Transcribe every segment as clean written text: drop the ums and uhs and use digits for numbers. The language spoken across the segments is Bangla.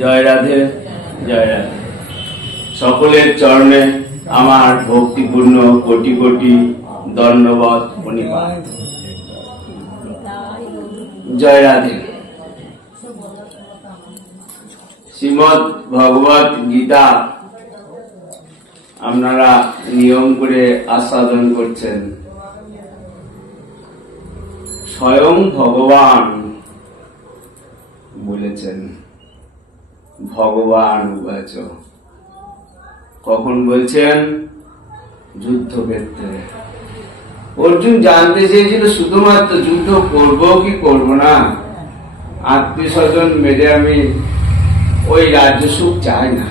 জয় রাধে, জয় রাধে। সকলের চরণে আমার ভক্তিপূর্ণ কোটি কোটি দণ্ডবত প্রণিপাত। জয় রাধে। শ্রীমদ্ ভগবত গীতা আপনারা নিয়ম করে আস্বাদন করছেন। স্বয়ং ভগবান বলেছেন, ভগবান উবাচ। কখন বলছেন? যুদ্ধক্ষেত্রে। অর্জুন জানতে চেয়েছিল শুধুমাত্র যুদ্ধ করব কি করব না, আত্মীয় স্বজন মেরে আমি ওই রাজ্য সুখ চাই না।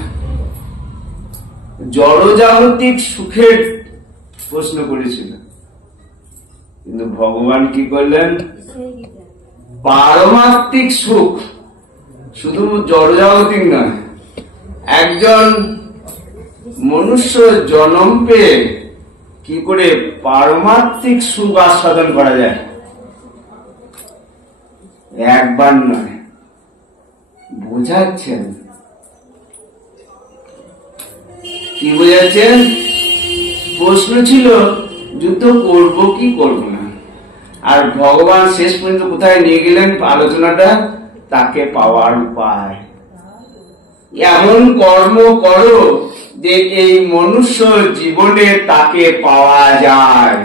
জড়জাগতিক সুখের প্রশ্ন করেছিল, কিন্তু ভগবান কি করলেন? পারমাত্মিক সুখ, শুধু জড়জাগতিক নয়। একজন মনুষ্য জন্ম পেয়ে কি করে পারমাত্মিক সুখ আস্বাদন করা যায়? একবার নয়, বোঝাচ্ছেন। কি বোঝাচ্ছেন? প্রশ্ন ছিল যুদ্ধ করব কি করব না, আর ভগবান শেষ পর্যন্ত কোথায় নিয়ে গেলেন আলোচনাটা? তাকে পাওয়ার উপায়। এমন কর্ম করো যে এই মনুষ্য জীবনে তাকে পাওয়া যায়।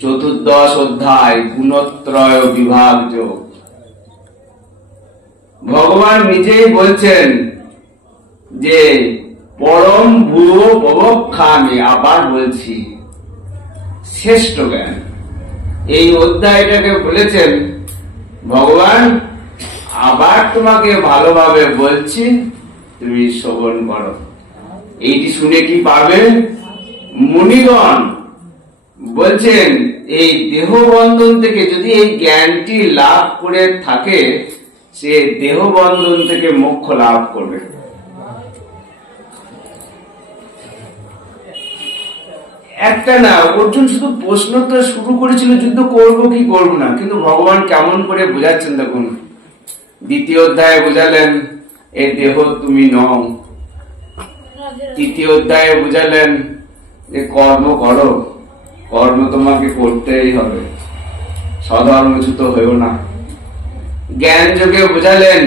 চতুর্দশ অধ্যায় গুণত্রয় বিভাগ যোগ। ভগবান নিজেই বলছেন যে পরম ভূয় প্রবক্ষামি, আবার বলছি শ্রেষ্ঠ জ্ঞান। এই অধ্যায়টাকে বলেছেন ভগবান, আবার তোমাকে ভালোভাবে বলছি, তুমি শ্রবণ করো। এইটি শুনে কি পাবে? মুনিগণ বলছেন এই দেহ বন্ধন থেকে যদি এই জ্ঞানটি লাভ করে থাকে, সে দেহ বন্ধন থেকে মোক্ষ লাভ করবে। একটা না, অর্জুন শুধু প্রশ্ন তো শুরু করেছিল যুদ্ধ করব কি করব না, কিন্তু ভগবান কেমন করে বোঝাচ্ছেন দেখুন। দ্বিতীয় অধ্যায়ে বোঝালেন এই দেহ তুমি নও। তৃতীয় অধ্যায়ে বোঝালেন যে কর্ম করো, কর্ম তোমাকে করতেই হবে, সধর্মচ্যুত হয়েও না। জ্ঞান যোগে বোঝালেন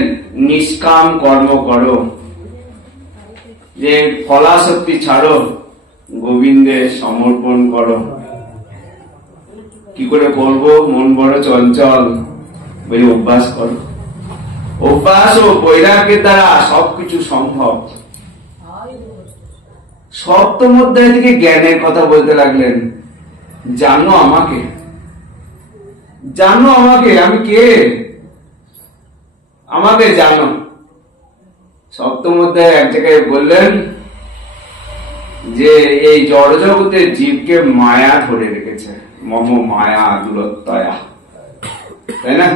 নিষ্কাম কর্ম করো, যে ফলাশক্তি ছাড়ো, গোবিন্দে সমর্পণ করো। কি করে করব? মন বড় চঞ্চল, বলে অভ্যাস করো। অভ্যাস ও বৈরাগ্যের দ্বারা সবকিছু সম্ভব। সপ্তম অধ্যায় থেকে জ্ঞানের কথা বলতে লাগলেন। জানো আমাকে, জানো আমাকে, আমি কে, আমাকে জানো। সপ্তম অধ্যায় এক জায়গায় বললেন যে এই জড়জগতের জীবকে মায়া ধরে রেখেছে। মম মায়া দূরত্বয়া, তাই না?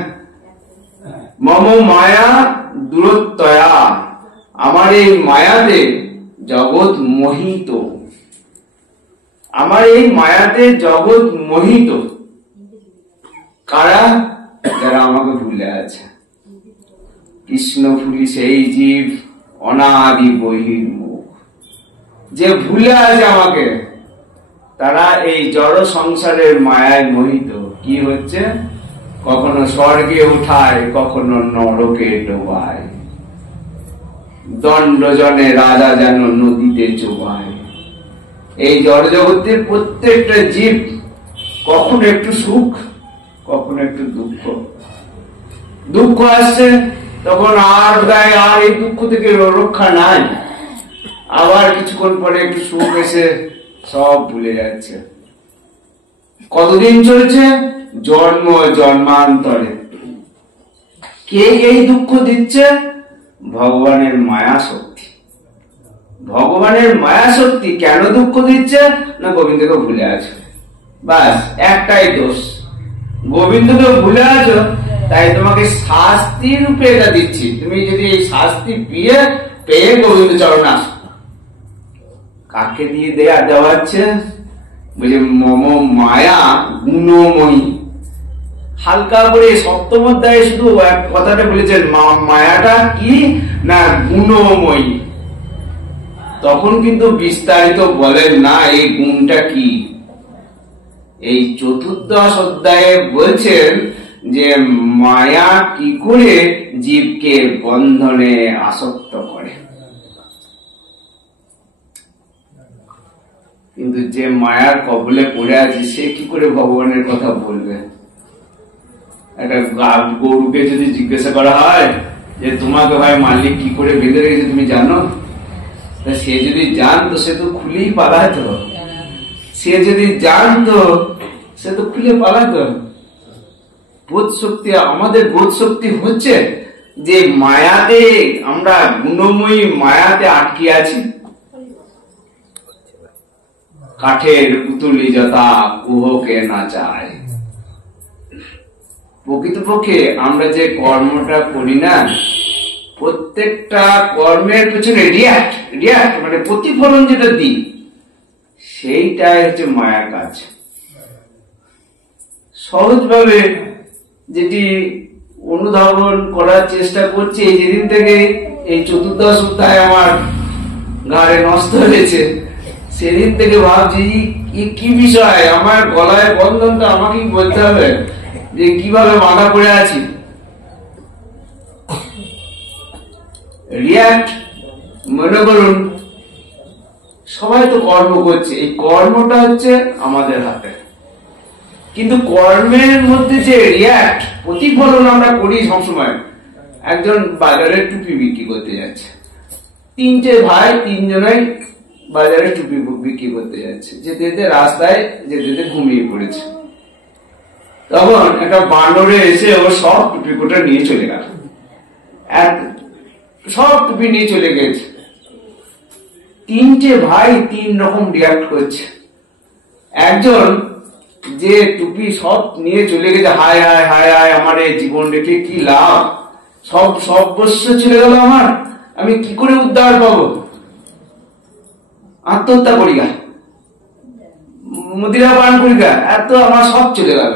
মম মায়া দূরত্বয়া, আমার এই মায়াতে জগৎ মোহিত, আমার এই মায়াতে জগৎ মোহিত। কারা? যারা আমাকে ভুলে আছে। কৃষ্ণ ভুলি সেই জীব অনাদি বহির্মুখ, যে ভুলে আছে আমাকে, তারা এই জড় সংসারের মায়ায় মোহিত। কি হচ্ছে? কখনো স্বর্গে উঠায়, কখনো নরকে ডোবায়। দণ্ডজনে রাজা যেন নদীতে চোবায়। এই জড় জগতের প্রত্যেকটা জীব কখনো একটু সুখ, কখনো একটু দুঃখ। দুঃখ আসছে তখন আর গায়ে আর এই দুঃখ থেকে রক্ষা নাই, আবার কিছুক্ষণ পরে একটু সুখ এসে সব ভুলে যাচ্ছে। কতদিন চলছে? জন্ম জন্মান্তরে। কে এই দুঃখ দিচ্ছে? ভগবানের মায়া শক্তি। ভগবানের মায়া শক্তি কেন দুঃখ দিচ্ছে? না গোবিন্দকে ভুলে আছো, বাস একটাই দোষ। গোবিন্দকে ভুলে আছো, তাই তোমাকে শাস্তি রূপে এটা দিচ্ছি। তুমি যদি এই শাস্তি পেয়ে গোবিন্দ চরণ আসো। কাকে দিয়ে দেওয়াচ্ছে? বলছে মম মায়া গুণময়ী। হালকা করে সপ্তম অধ্যায়ে শুধু এক কথাটা বলেছেন, মায়াটা কি না গুণময়ী। তখন কিন্তু বিস্তারিত বলেন না এই গুণটা কি। এই চতুর্দশ অধ্যায়ে বলছেন যে মায়া কি করে জীবকে বন্ধনে আসক্ত করে। কিন্তু যে মায়ার কবলে পড়ে আছে সে কি করে ভগবানের কথা বলবে? একটা গরুকে যদি জিজ্ঞাসা করা হয় যে তোমাকে ভাই মালিক কি করে বেঁধে রেখেছে তুমি জানো, সে যদি জানতো সে তো খুলেই পালাতো। সে যদি জানতো সে তো খুলে পালাতো। বোধ শক্তি, আমাদের বোধ শক্তি হচ্ছে যে মায়াতে, আমরা গুণময়ী মায়াতে আটকে আছি। কাঠের পুতুলি যথা কুহকে না চায়। প্রকৃতপক্ষে আমরা যে কর্মটা করি না, প্রত্যেকটা কর্মের পেছনে রিয়াক্ট মানে প্রতিফলন যেটা দিই, সেইটাই হচ্ছে মায়ার কাজ। সহজভাবে যেটি অনুধাবন করার চেষ্টা করছি, যেদিন থেকে এই চতুর্দশ অধ্যায় আমার ঘাড়ে নষ্ট হয়েছে সেদিন থেকে ভাবছি কি বিষয়, আমার গলায় বন্ধনটা আমাকেই বলতে হবে যে কিভাবে বাঁধা পড়ে আছি। রিয়াক্ট, মনে করুন সবাই তো কর্ম করছে, এই কর্মটা হচ্ছে আমাদের হাতে, কিন্তু কর্মের মধ্যে যে রিয়াক্ট প্রতিফলন আমরা করি সবসময়। একজন বাজারে টুপি বিক্রি করতে যাচ্ছে, তিনটে ভাই তিনজনাই বাজারে টুপি বিক্রি করতে যাচ্ছে, যেতে যেতে রাস্তায় যেতে যেতে ঘুমিয়ে পড়েছে। তখন একটা বানরে এসে ও সব টুপি কোটা নিয়ে চলে গেল, সব টুপি নিয়ে চলে গেছে। তিনটে ভাই তিন রকম রিয়াক্ট করছে। একজন যে টুপি সব নিয়ে চলে গেছে, হায় হায় হায় হায় আমার এই জীবন রেখে কি লাভ, সব সর্বস্ব চলে গেল আমার, আমি কি করে উদ্ধার পাবো, আত্মহত্যা করি গা, মদিরা পান করি গা, এত আমার সব চলে গেল।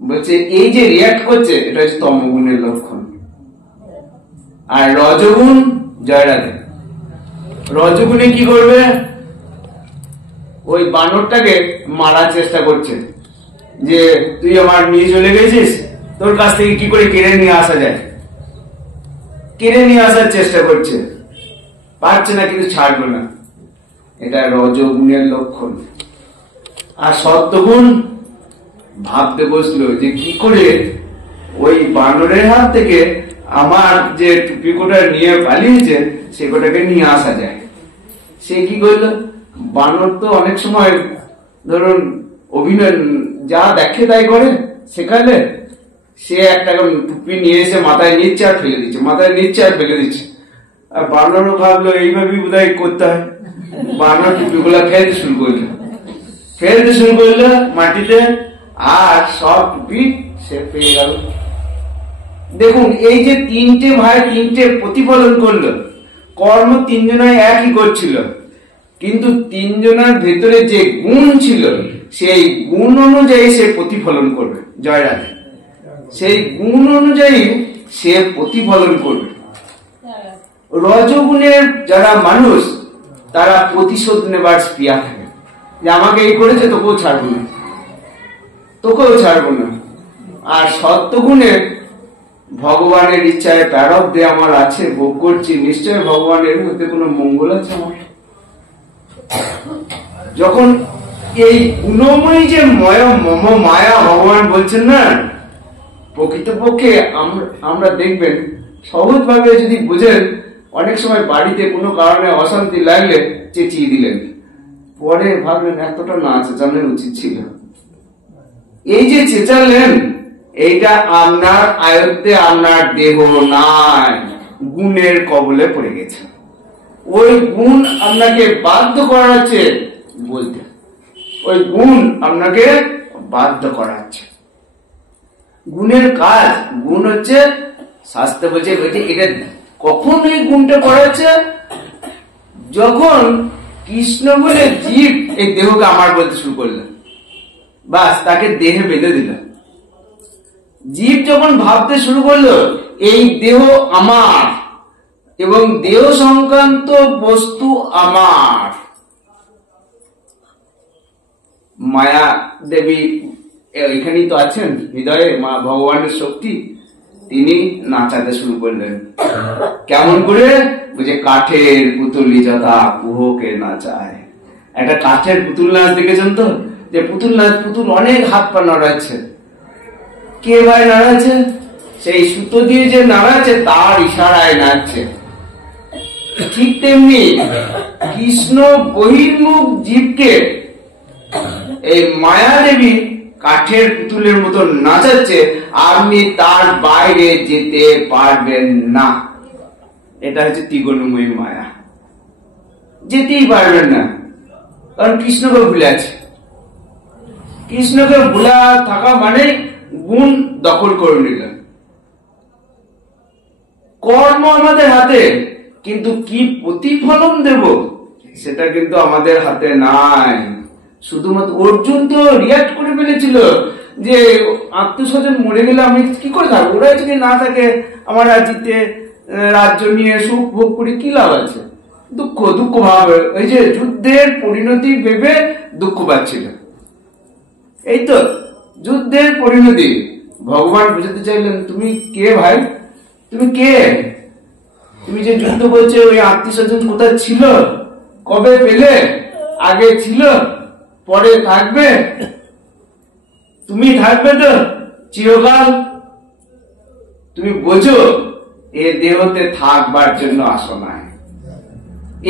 বলছে এই যে রিয়াক্ট করছে এটা হচ্ছে তমগুণের লক্ষণ। আর রজগুণ, জয় রাধে, রজগুণে কি করবে, ওই বানরটাকে মারার চেষ্টা করছে যে তুই আমার নিয়ে চলে গেছিস, তোর কাছ থেকে কি করে কেড়ে নিয়ে আসা যায়, কেড়ে নিয়ে আসার চেষ্টা করছে, পারছে না কিন্তু ছাড়বে না। এটা রজগুণের লক্ষণ। আর সত্যগুণ ভাবতে বসলো যে কি করে ওই বানরের হাত থেকে আমার যে টুপি কোটা নিয়ে পালিয়েছে সে কোটাকে নিয়ে আসা যায়। সে কি করলো, বানর তো অনেক সময় ধরুন অভিনয় যা দেখে তাই করে, সেখানে সে একটা টুপি নিয়ে এসে মাথায় নিচ্ছে আর ফেলে দিচ্ছে, মাথায় নিচ্ছে আর ফেলে দিচ্ছে। আর বানরও ভাবলো এইভাবেই বোধহয় করতে হয়। বানর টুপিগুলা ফেলতে শুরু করলো মাটিতে, আর সব টুপি সে পেয়ে গেল। দেখুন এই যে তিনটে ভাই তিনটে প্রতিফলন করলো, কর্ম তিনজনাই একই করছিল, কিন্তু তিনজনের ভেতরে যে গুণ ছিল সেই গুণ অনুযায়ী সে প্রতিফলন করবে। জয় রাধে, সেই গুণ অনুযায়ী সে প্রতিফলন করবে। রজগুণের যারা মানুষ তারা প্রতিশোধ নেবার স্পৃহা থাকে, যে আমাকে এই করেছে তোকেও ছাড়বো না, তোকেও ছাড়বো না। আর সত্যগুণের ভগবানের ইচ্ছায় প্রারব্ধে আমার আছে, ভোগ করছি, নিশ্চয় ভগবানের মধ্যে কোনো মঙ্গল আছে আমার। যখন এই গুণময়ী যে মম মায়া ভগবান বলছেন না, প্রকৃতপক্ষে আমরা দেখবেন সহজভাবে যদি বুঝেন, অনেক সময় বাড়িতে কোনো কারণে অশান্তি লাগলে চেঁচিয়ে দিলেন, পরে ভাবলেন এতটা না চেঁচানোর উচিত ছিল। এই যে চেঁচালেন এইটা আপনার আয়ত্তে, আপনার দেহ নাই, গুণের কবলে পড়ে গেছে। ওই গুণ আপনাকে বাধ্য করাচ্ছে বলতে, ওই গুণ আপনাকে বাধ্য করাচ্ছে। গুণের কাজ, গুণ হচ্ছে শাস্ত্র বলছে এটা কখন এই গুণটা করাচ্ছে, যখন কৃষ্ণ বলে জীব এই দেহকে আমার বলতে শুরু করলেন, বাস তাকে দেহে বেঁধে দিল। জীব যখন ভাবতে শুরু করলো এই দেহ আমার এবং দেহ সংক্রান্ত বস্তু আমার, মায়া দেবী এখানেই তো আছেন হৃদয়ে, মা ভগবানের শক্তি, তিনি নাচাতে শুরু করলেন। কেমন করে? বুঝে কাঠের পুতুলি যথা কুহকে নাচায়। একটা কাঠের পুতুল নাচ দেখেছেন তো? যে পুতুল নাচ, পুতুল অনেক হাত পা নাড়াচ্ছে। কে ভাই নাড়াচ্ছে? সেই সুতো দিয়ে যে নাড়াচ্ছে তার ইশারায় নাচছে। ঠিক তেমনি কৃষ্ণ বহির্মুখ জীবকে এই মায়া দেবী কাঠের পুতুলের মতো নাচাচ্ছে, আপনি তার বাইরে যেতে পারবেন না। এটা হচ্ছে ত্রিগুণময়ী মায়া, যেতেই পারবেন না, কারণ কৃষ্ণকে ভুলে আছে। কৃষ্ণকে ভুলা থাকা মানে গুণ দখল করে নিলেন। কর্ম আমাদের হাতে, কিন্তু কি প্রতিফলন দেব সেটা কিন্তু আমাদের হাতে নাই। শুধুমাত্র অর্জুন তো রিয়াক্ট করে ফেলেছিল যে আত্মীয় স্বজন মরে গেলে আমি কি করে থাকবো, ওরা যদি না থাকে আমার রাজ্যে রাজ্য নিয়ে সুখ ভোগ করি কি লাভ আছে? দুঃখ দুঃখ ভাবে, ওই যে যুদ্ধের পরিণতি ভেবে দুঃখ পাচ্ছিল। এই তো যুদ্ধের পরিণতি। ভগবান বুঝাতে চাইলেন তুমি কে ভাই, তুমি কে? তুমি যে যুদ্ধ করছো ওই আত্মীয় স্বজন কোথায় ছিল, কবে পেলে, আগে ছিল, পরে থাকবে? তুমি থাকবে তো চিরকাল? তুমি বোঝো এ দেহতে থাকবার জন্য আসো নাই,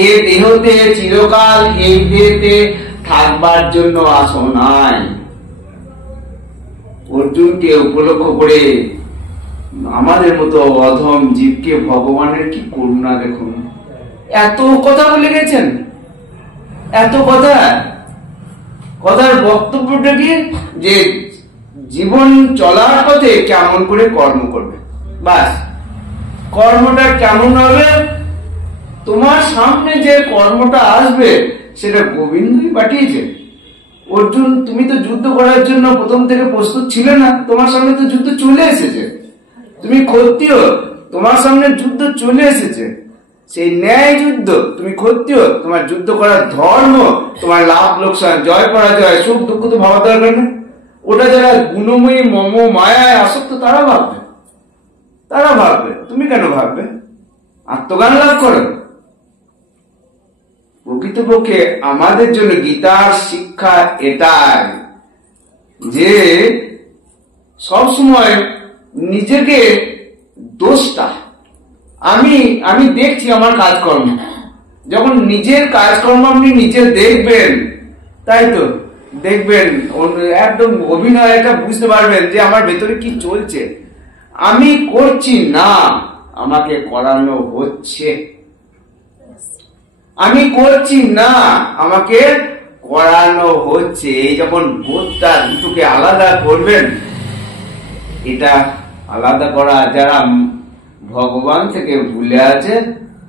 এ দেহতে চিরকাল এই দেহতে থাকবার জন্য আসো নাই। অর্জুনকে উপলক্ষ করে আমাদের মতো অধম জীবকে ভগবানের কি করুণা দেখুন। এত কথা বলে গেছেন, এত কথা। কথার বক্তব্যটা কি? যে জীবন চলার পথে কেমন করে কর্ম করবে, বাস। কর্মটা কেমন হবে? তোমার সামনে যে কর্মটা আসবে সেটা গোবিন্দই পাঠিয়েছে। অর্জুন তুমি তো যুদ্ধ করার জন্য প্রথম থেকে প্রস্তুত ছিলে না, তোমার সামনে তো যুদ্ধ চলে এসেছে। তুমি ক্ষত্রিয়, তোমার সামনে যুদ্ধ চলে এসেছে, সেই ন্যায় যুদ্ধ। তুমি ক্ষত্রিয়, তোমার যুদ্ধ করার ধর্ম, তোমার লাভ লোকসান, জয় পরাজয়, সুখ দুঃখ তো ভাবার দরকার না। ওটা যারা গুণময়ী মম মায়ায় আসক্ত তারা ভাববে, তারা ভাববে। তুমি কেন ভাববে? আত্মজ্ঞান লাভ করো। প্রকৃতপক্ষে আমাদের জন্য গীতার শিক্ষা এটাই যে সবসময় নিজেকে দোষটা আমি দেখছি আমার কাজকর্ম। যখন নিজের কাজকর্ম আপনি নিজে দেখবেন, তাই তো দেখবেন একদম অভিনয় একটা বুঝতে পারবেন যে আমার ভেতরে কি চলছে। আমি করছি না, আমাকে করানো হচ্ছে। আমি করছি না, আমাকে করানো হচ্ছে। এই যখন বোধটা দুটোকে আলাদা করবেন, এটা আলাদা করা যারা ভগবান থেকে ভুলে আছে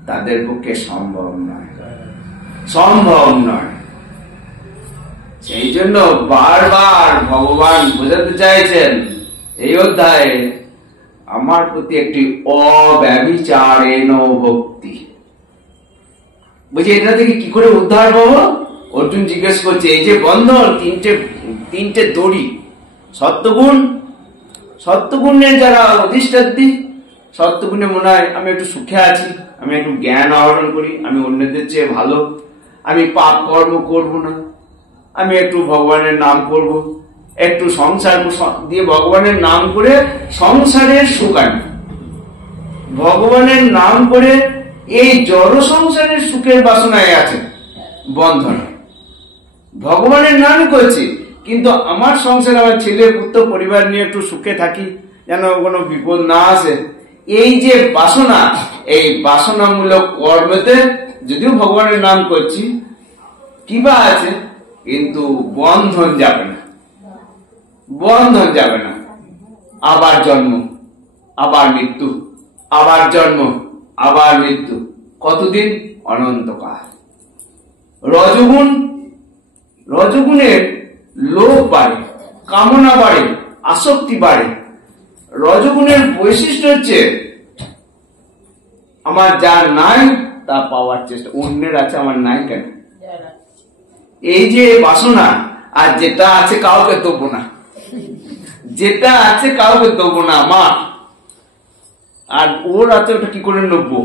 তাদের পক্ষে সম্ভব নয়, সম্ভব নয়। সেই জন্য বারবার ভগবান বোঝাতে চাইছেন এই অধ্যায়ে আমার প্রতি একটি অব্যভিচারেণ ভক্তি। বুঝি এটা থেকে কি করে উদ্ধার পাবো? অর্জুন জিজ্ঞেস করছে। এই যে বন্ধন, তিনটে দড়ি, সত্যগুণ, সত্যগুণের যারা অধিষ্ঠাত্রী, সত্যগুণে মনে হয় আমি একটু সুখে আছি, আমি একটু জ্ঞান আহরণ করি, আমি অন্যদের চেয়ে ভালো, আমি পাপ কর্ম করব না, আমি একটু ভগবানের নাম করব, একটু সংসার দিয়ে ভগবানের নাম করে সংসারের সুখ আনি, ভগবানের নাম করে এই জড় সংসারের সুখের বাসনায় আছে বন্ধন। ভগবানের নাম করছি, কিন্তু আমার সংসার, আমার ছেলে পুত্র পরিবার নিয়ে একটু সুখে থাকি, যেন কোনো বিপদ না আসে। এই যে বাসনা, এই বাসনামূলক কর্মেতে যদিও ভগবানের নাম করছি, কিবা আছে, কিন্তু বন্ধন যাবে না, বন্ধন যাবে না। আবার জন্ম, আবার মৃত্যু, আবার জন্ম, আবার মৃত্যু। কতদিন? অনন্তকাল। রজগুণ, রজগুণের লোভ বাড়ে, কামনা বাড়ে, আসক্তি বাড়ে। রজগুণের বৈশিষ্ট্য হচ্ছে আমার যা নাই তা পাওয়ার চেষ্টা, অন্যের আছে আমার নাই কেন, এই যে বাসনা। আর যেটা আছে কাউকে দেবো না, যেটা আছে কাউকে দেবো না মা, আর ওর আছে ওটা কি করে নেবো,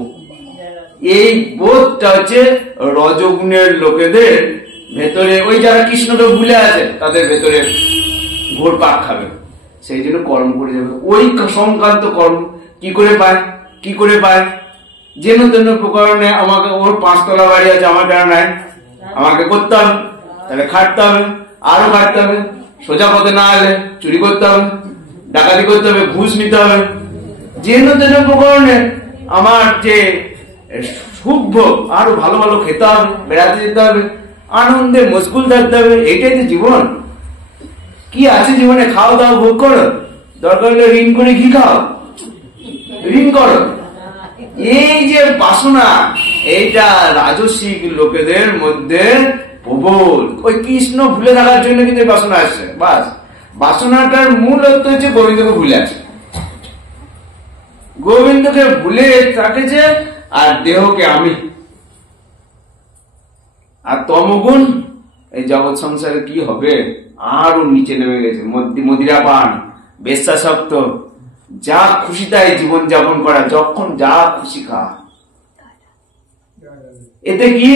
এই বোধটা হচ্ছে রজগুণের লোকেদের ভেতরে। ওই যারা কৃষ্ণকে ভুলে আছে তাদের ভেতরে ঘোর পাক খাবে, সেই জন্য কর্ম করে যাবে। ওই সংক্রান্ত কর্ম কি করে পায়, কি করে পায়, যেন তেন প্রকারণে আমাকে, ওর 5 তলা বাড়ি আছে আমার কেন নাই, আমাকে করতে হবে, তাহলে খাটতে হবে, আরো খাটতে হবে, সোজা পথে না এলে চুরি করতে হবে, ডাকাতি করতে হবে, ঘুষ নিতে হবে, যেন তেন প্রকারণে আমার যে সুখ আরো ভালো ভালো খেতে হবে, বেড়াতে যেতে হবে, আনন্দে মশগুল থাকতে হবে। এটাই তো জীবন। কি আছে জীবনে, খাও দাও ভোগ করো, দরকার হলে ঋণ করে কি খাও, ঋণ করো। এই যে বাসনা, এইটা রাজসিক লোকেদের মধ্যে প্রবল। ওই কৃষ্ণ ভুলে থাকার জন্য কিন্তু বাসনা আসছে। বাস, বাসনাটার মূল অর্থ হচ্ছে গোবিন্দকে ভুলে আছে, গোবিন্দকে ভুলে থাকেছে, আর দেহকে আমি। আর তমগুণ এই জগৎ সংসারে কি হবে, আরো নিচে নেমে গেছে। মদিরা পান, বেশ্যাসক্ত, যা খুশি তাই জীবন যাপন করা, যখন যা খুশি খা। এতে কি,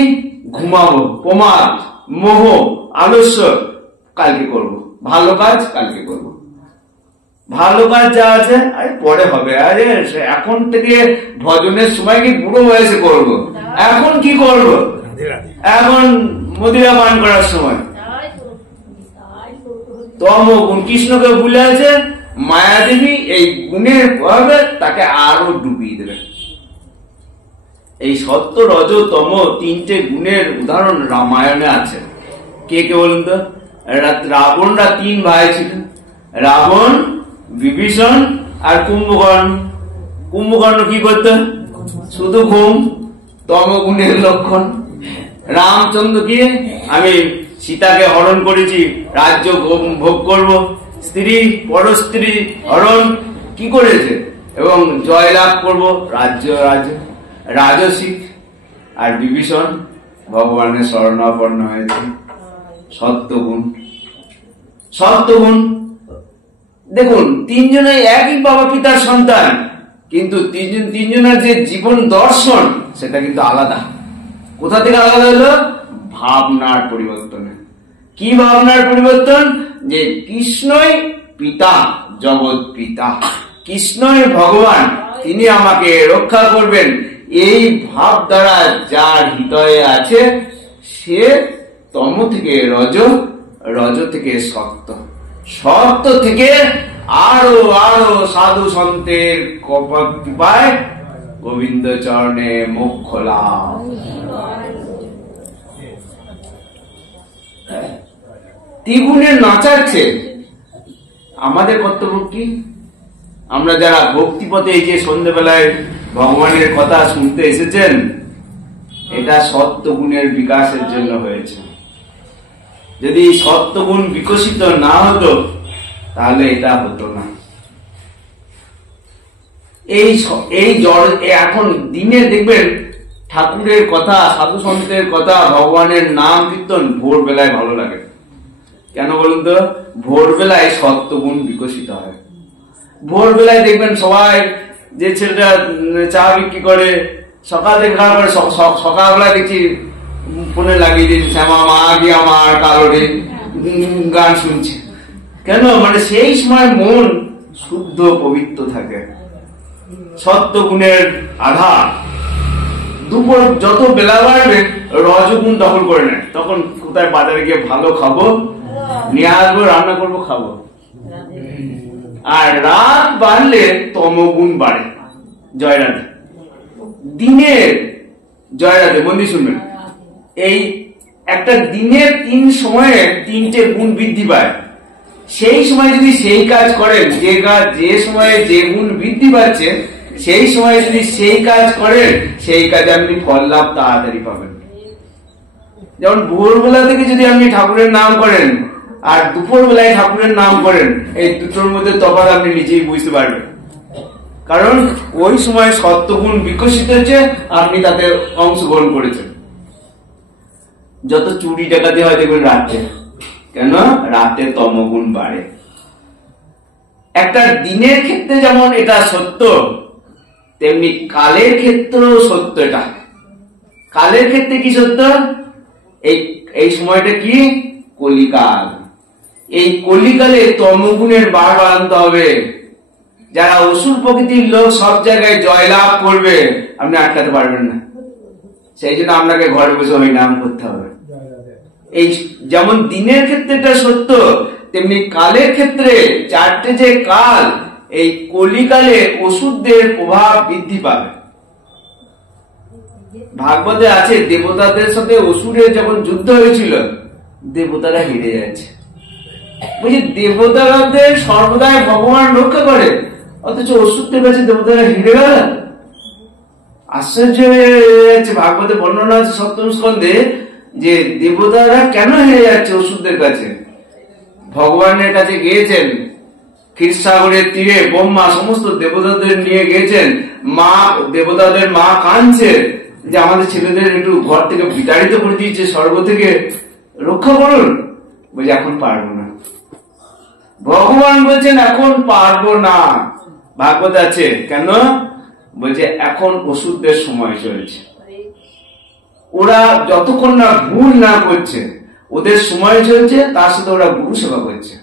ঘুমাবো, প্রমাদ, মোহ, আলস্য, কালকে করব, ভালো কাজ কালকে করব, ভালো কাজ যা আছে আরে পরে হবে, আরে এখন থেকে ভজনের সময় কি বুড়ো বয়সে করব, এখন কি করব, এখন মদিরা পান করার সময়। তমগুণ কৃষ্ণকে ভুলে আছে, মায়াদেবী এই গুণের প্রভাবে তাকে আরো ডুবিয়ে দেবে। এই সত্য, রজ, তম 3টে গুণের উদাহরণ রামায়ণে আছে। কে কে বলুন তো? রাবণরা 3 ভাই ছিল, রাবণ, বিভীষণ আর কুম্ভকর্ণ। কুম্ভকর্ণ কি করত? শুধু ঘুম, তমগুণের লক্ষণ। রামচন্দ্র কি, আমি সীতাকে হরণ করেছি, রাজ্য ভোগ করব, স্ত্রী পরস্ত্রী হরণ কি করেছে, এবং জয়লাভ করব, রাজ্য রাজসিক। আর বিভীষণ ভগবানের শরণাপন্ন হয়েছে, সত্যগুণ। সত্যগুণ দেখুন, 3 জনের একই বাবা পিতার সন্তান, কিন্তু তিনজনের যে জীবন দর্শন সেটা কিন্তু আলাদা। কোথা থেকে আলাদা হলো? ভাবনার পরিবর্তনে। কি ভাবনার পরিবর্তন? যে কৃষ্ণই পিতা, জগৎ পিতা, কৃষ্ণই ভগবান, তিনি আমাকে রক্ষা করবেন, এই ভাব দ্বারা যার হৃদয়ে আছে, সে তম থেকে রজ, রজ থেকে সত্য, সত্য থেকে আরো আরো সাধু সন্তের কৃপায় গোবিন্দ চরণে মোক্ষ লাভ। ত্রিগুণে নাচাচ্ছে। আমাদের কর্তব্য কি? আমরা যারা ভক্তিপথে এই যে সন্ধ্যেবেলায় ভগবানের কথা শুনতে এসেছেন, এটা সত্যগুণের বিকাশের জন্য হয়েছে। যদি সত্যগুণ বিকশিত না হতো তাহলে এটা হতো না। এই এখন দিনে দেখবেন ঠাকুরের কথা, সাধু সন্তের কথা, ভগবানের নাম কীর্তন ভোরবেলায় ভালো লাগে। কেন বলুন তো? ভোরবেলায় সত্যগুণ বিকশিত হয়। ভোরবেলায় দেখবেন সবাই, যে ছেলেটা চা বিক্রি করে, সকাল থেকে খাওয়ার পরে সকালবেলায় দেখছি ফোনে লাগিয়ে দিয়েছে শ্যামা মা গিয়ে আমার কালোরে গান শুনছে। কেন? মানে সেই সময় মন শুদ্ধ পবিত্র থাকে, সত্যগুণের আধার। দুপুর যত বেলা বাড়বে রজগুণ দখল করে নেয়, তখন কোথায় বাজারে গিয়ে ভালো খাবো, নিয়ে আসবো, রান্না করবো, খাবো। আর রাত বাড়লে তমগুণ বাড়ে। জয় রাধে। দিনের জয় রাধে, মন্দির শুনবেন, এই একটা দিনের 3 সময়ে 3টে গুণ বৃদ্ধি পায়। সেই সময় যদি সেই কাজ করেন, যে সময়ে যে গুণ বৃদ্ধি পাচ্ছে, সেই সময় যদি সেই কাজ করেন, সেই কাজে আপনি ফল লাভ তাড়াতাড়ি পাবেন। যেমন ভোরবেলা থেকে যদি আপনি ঠাকুরের নাম করেন, আর দুপুর বেলায় ঠাকুরের নাম করেন, এই দুটোর মধ্যে তফাৎ আপনি নিজেই বুঝতে পারবেন। কারণ ওই সময় সত্যগুণ বিকশিত হচ্ছে, আপনি তাতে অংশগ্রহণ করেছেন। যত চুরি ডাকাতি হয় দেখবেন রাতে, কেন? রাতে তমগুণ বাড়ে। একটা দিনের ক্ষেত্রে যেমন এটা সত্য, তেমনি কালের ক্ষেত্রেও সত্য। এটা কালের ক্ষেত্রে কি সত্য? এই সময়টা কি? কলিকাল। এই কলিকালে তমগুণের বার আনতে হবে। যারা অসুর প্রকৃতির লোক সব জায়গায় জয়লাভ করবে, আপনি আটকাতে পারবেন না। সেই জন্য আপনাকে ঘরে বসে হরিনাম করতে হবে। এই যেমন দিনের ক্ষেত্রে এটা সত্য, তেমনি কালের ক্ষেত্রে চারটে যে কাল, এই কলিকালে অসুরদের প্রভাব বৃদ্ধি পাবে। ভাগবতে আছে, দেবতাদের সাথে অসুরের যখন যুদ্ধ হয়েছিল, দেবতারা হেরে যাচ্ছে। বুঝি দেবতাদের সর্বদাই ভগবান রক্ষা করে, অথচ অসুরদের কাছে দেবতারা হেরে গেল। আশ্চর্য হয়ে যাচ্ছে। ভাগবতে বর্ণনা আছে সপ্তম স্কন্ধে, যে দেবতারা কেন হেরে যাচ্ছে অসুরদের কাছে। ভগবানের কাছে গিয়েছেন, ক্ষীরসাগরের তীরে ব্রহ্মা সমস্ত দেবতাদের নিয়ে গিয়েছেন। দেবতাদের মা কাঁদছে যে আমাদের ছেলেদের একটু ঘর থেকে বিতাড়িত করে দিয়েছে, স্বর্গ থেকে রক্ষা করুন। বলছে এখন পারবো না। ভগবান বলছেন এখন পারবো না। ভাগবত আছে, কেন? বলছে এখন অসুরদের সময় চলছে, ওরা যতক্ষণ না ভুল না করছে ওদের সময় চলছে, তার সাথে ওরা গুরু সেবা করছে,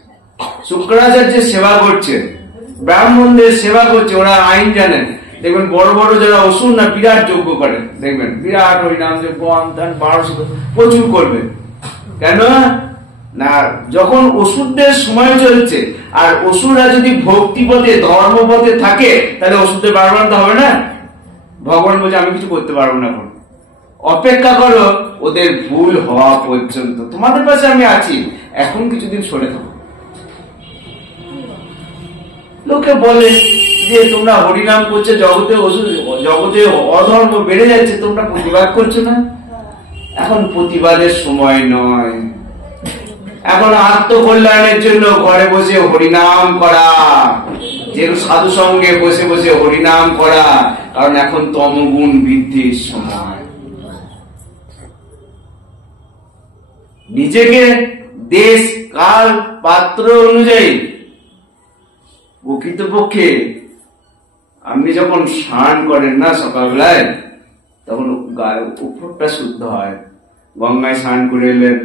শুক্রাচার্যের সেবা করছে, ব্রাহ্মণদের সেবা করছে। ওরা আইন জানেন। দেখবেন বড় বড় যারা অসুর না, বিরাট যজ্ঞ করে, দেখবেন বিরাট হরিনাম যজ্ঞ, আমদান 1200 প্রচুর করবে। কেন না? যখন অসুরদের সময় চলছে, আর অসুররা যদি ভক্তিপথে ধর্মপথে থাকে, তাহলে অসুরদের বারবার তো হবে না। ভগবান বলছে আমি কিছু করতে পারবো না, এখন অপেক্ষা করো ওদের ভুল হওয়া পর্যন্ত, তোমাদের পাশে আমি আছি, এখন কিছুদিন সরে থাকো। লোকে বলে যে তোমরা হরিনাম করছো, জগতে অধর্ম বেড়ে যাচ্ছে, তোমরা প্রতিবাদ করছো না। এখন প্রতিবাদের সময় নয়, এখন আত্মকল্যাণের জন্য ঘরে বসে হরিনাম করা, যে সাধু সঙ্গে বসে বসে হরিনাম করা। কারণ এখন তমগুণ বৃদ্ধির সময়। নিজেকে দেশ কাল পাত্র অনুযায়ী, প্রকৃতপক্ষে আপনি যখন স্নান করেন না সকালবেলায়, তখন গায়ের উপরটা শুদ্ধ হয়। গঙ্গায় স্নান করে এলেন,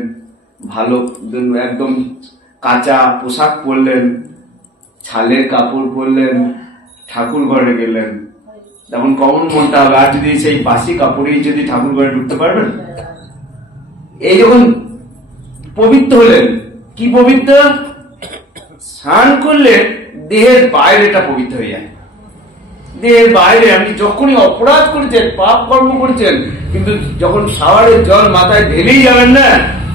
ভালো একদম কাঁচা পোশাক পরলেন, ছালের কাপড় পরলেন, ঠাকুর ঘরে গেলেন, তখন কেমন মনটা হবে। আর যদি সেই বাসি কাপড়েই যদি ঠাকুর ঘরে ঢুকতে পারবেন, এই যখন পবিত্র হলেন, কি পবিত্র? স্নান করলে দেহের বাইরেটা পবিত্র হয়ে যায়। দেহের বাইরে আপনি যখনই অপরাধ করেছেন, পাপ কর্ম করেছেন, কিন্তু যখন শাওয়ারের জল মাথায় ঢেলেই যাবেন না,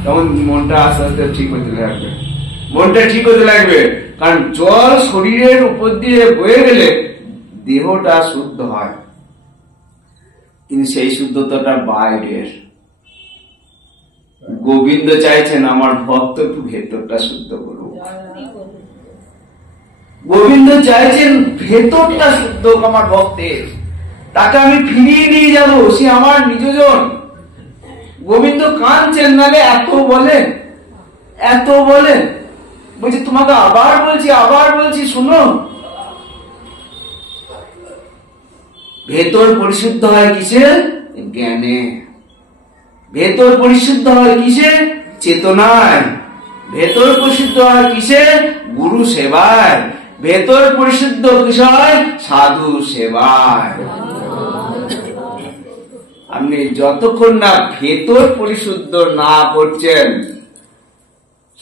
তখন মনটা আস্তে আস্তে ঠিক হতে লাগবে। মনটা ঠিক হতে লাগবে, কারণ জল শরীরের উপর দিয়ে বয়ে গেলে দেহটা শুদ্ধ হয়, কিন্তু সেই শুদ্ধতাটা বাইরের। গোবিন্দ চাইছেন আমার ভক্ত একটু ভেতরটা শুদ্ধ করুক। গোবিন্দ চাইছেন ভেতরটা শুদ্ধ আমার ভক্তের, তাকে আমি ফিরিয়ে নিয়ে যাব, সে আমার নিজজন। গোবিন্দ কাঁদছেন, নালে এত বলে বলছি তোমাকে আবার বলছি শোনো। ভেতর পরিশুদ্ধ হয় কিসে? জ্ঞানে। ভেতর পরিশুদ্ধ হয় কিসে? চেতনায়। ভেতর পরিশুদ্ধ হয় কিসে? গুরু সেবায়। ভেতর পরিশুদ্ধ কিসে হয়? সাধু সেবায়। আপনি যতক্ষণ না ভেতর পরিশুদ্ধ না করছেন,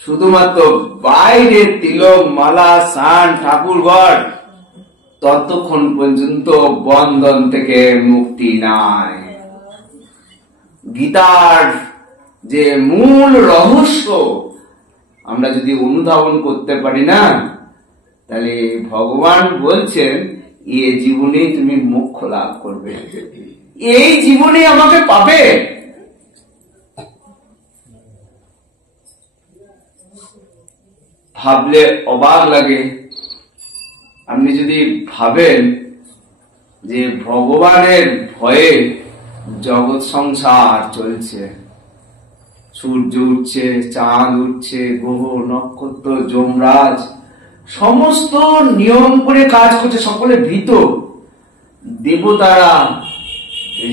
শুধুমাত্র বাইরে তিলক মালা স্নান ঠাকুরঘর, ততক্ষণ পর্যন্ত বন্ধন থেকে মুক্তি নাই। গীতার যে মূল রহস্য আমরা যদি অনুধাবন করতে পারি না, তাহলে ভগবান বলছেন এই জীবনে তুমি মোক্ষ লাভ করবে, এই জীবনে আমাকে পাবে। ভাবলে অবাক লাগে। আপনি যদি ভাবেন যে ভগবানের ভয়ে জগৎ সংসার চলছে, সূর্য উঠছে, চাঁদ উঠছে, গ্রহ নক্ষত্র যমরাজ সমস্ত নিয়ম করে কাজ করছে, সকলে ভীত। দেবতারা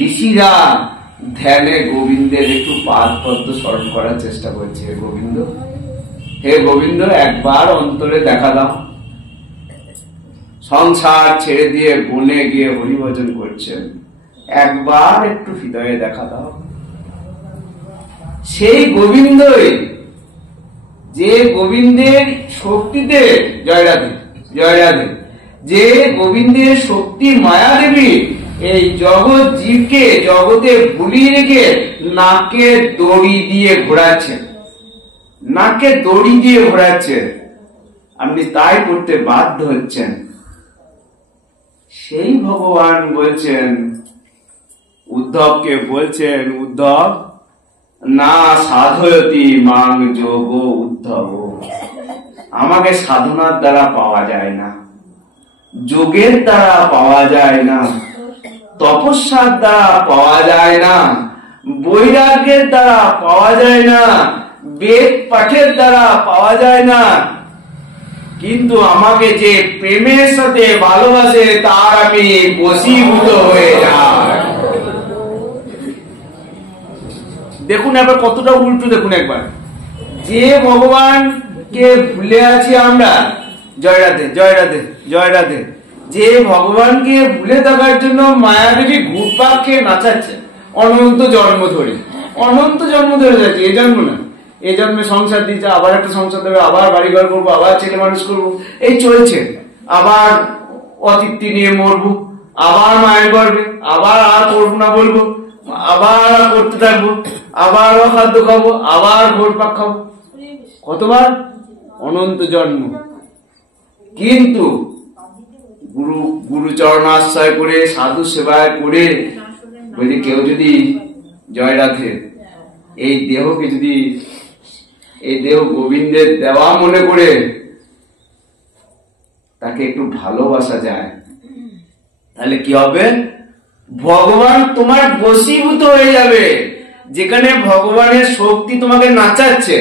ঋষিরা ধ্যানে গোবিন্দের একটু পাদ পদ্ম স্মরণ করার চেষ্টা করছে। গোবিন্দ, হে গোবিন্দ, একবার অন্তরে দেখা দাও। সংসার ছেড়ে দিয়ে বনে গিয়ে হরিভজন করছেন, একবার একটু হৃদয়ে দেখা দাও। সেই গোবিন্দই, যে গোবিন্দের শক্তিতে, জয় রাধে জয় রাধে, যে গোবিন্দের শক্তি মায়া দেবী এই জগৎ জীবকে জগতে ভুলিয়ে রেখে নাকে দড়ি দিয়ে ঘোরাচ্ছেন, নাকে দড়ি দিয়ে ঘোরাচ্ছেন, আপনি তাই করতে বাধ্য হচ্ছেন। সেই ভগবান বলছেন, উদ্ধবকে বলছেন, উদ্ধব না সাধয়তি মাং যোগ উদ্ধব, আমাকে সাধনার দ্বারা পাওয়া যায় না, যোগের দ্বারা পাওয়া যায় না, তপস্যার দ্বারা পাওয়া যায় না, বৈরাগ্যের দ্বারা পাওয়া যায় না, বেদ পাঠের দ্বারা পাওয়া যায় না, কিন্তু আমাকে যে প্রেমের সাথে ভালোবাসে তার আমি বশীভূত হয়ে যাই। দেখুন একবার কতটা উল্টো, দেখুন একবার, যে ভগবানকে ভুলে আছি আমরা, জয় রাধে জয় রাধে জয় রাধে, যে ভগবানকে ভুলে থাকার জন্য মায়াদেবী ঘুরপাক খেয়ে নাচাচ্ছে অনন্ত জন্ম ধরে, অনন্ত জন্ম ধরে যাচ্ছে। এ জন্ম না, এই জন্মে সংসার দিচ্ছে, আবার একটা সংসার দেবে, আবার বাড়িঘর করবো, আবার ছেলে মানুষ করবো, এই চলছে। আবার অতিথি নিয়ে মরবো, আবার মায়ের গর্বে, আবার আর করবো না বলবো, আবার করতে থাকবো, আবার খাদ্য খাবো, আবার ঘোরপাক খাবো, কতবার? অনন্ত জন্ম। কিন্তু গুরুচরণ আশ্রয় করে, সাধু সেবায় করে, বলি কেউ যদি জয় রাধে এই দেহকে যদি, এই দেহ গোবিন্দের দেওয়া মনে করে তাকে একটু ভালোবাসা যায়, তাহলে কি হবে? ভগবান তোমার বশীভূত হয়ে যাবে। যেখানে ভগবানের শক্তি তোমাকে নাচাচ্ছে,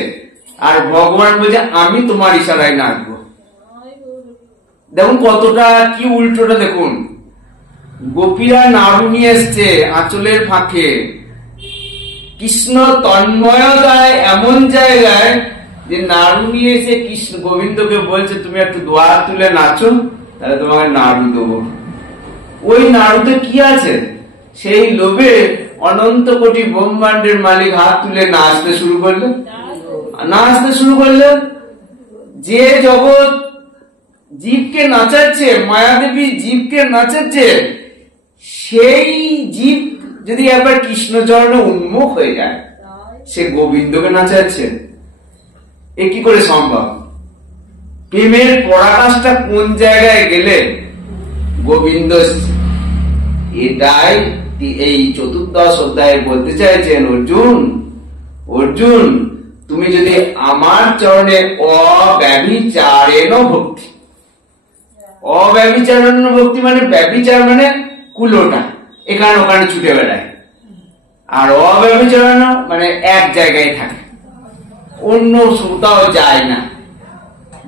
আর ভগবান বলছে আমি তোমার ইশারায় নাচবো। দেখুন কতটা কি উল্টোটা, দেখুন গোপীরা নাড়ু নিয়ে এসছে আঁচলের ফাঁকে, কৃষ্ণ তন্ময়তায় এমন জায়গায় যে নাড়ু নিয়ে এসে কৃষ্ণ গোবিন্দকে বলছে তুমি একটু দোয়ার তুলে নাচো, তাহলে তোমাকে নাড়ু দেবো। ওই নাড়ুতে কি আছে? সেই লোভে অনন্ত কোটি ব্রহ্মাণ্ডের মালিক হাত তুলে নাচতে শুরু করলো, নাচতে শুরু করলো। যে জগৎ জীবকে নাচাচ্ছে, মায়াদেবী জীবকে নাচাচ্ছে, সেই জীব যদি একবার কৃষ্ণচরণে উন্মুখ হয়ে যায়, সে গোবিন্দকে নাচাচ্ছে, এ কি করে সম্ভব? প্রেমের পরাকাশটা কোন জায়গায় গেলে গোবিন্দ, এটাই এই চতুর্দশ অধ্যায়ে বলতে চাইছেন, অর্জুন অর্জুন তুমি যদি আমার চরণে অব্যভিচারেণ ভক্তি, অব্যভিচারেণ ভক্তি মানে ব্যভিচার মানে কুলোটা, এখানে ওখানে ছুটে বেড়ায়, আর অব্যভিচারেণ মানে এক জায়গায় থাকে, অন্য কোথাও যায় না।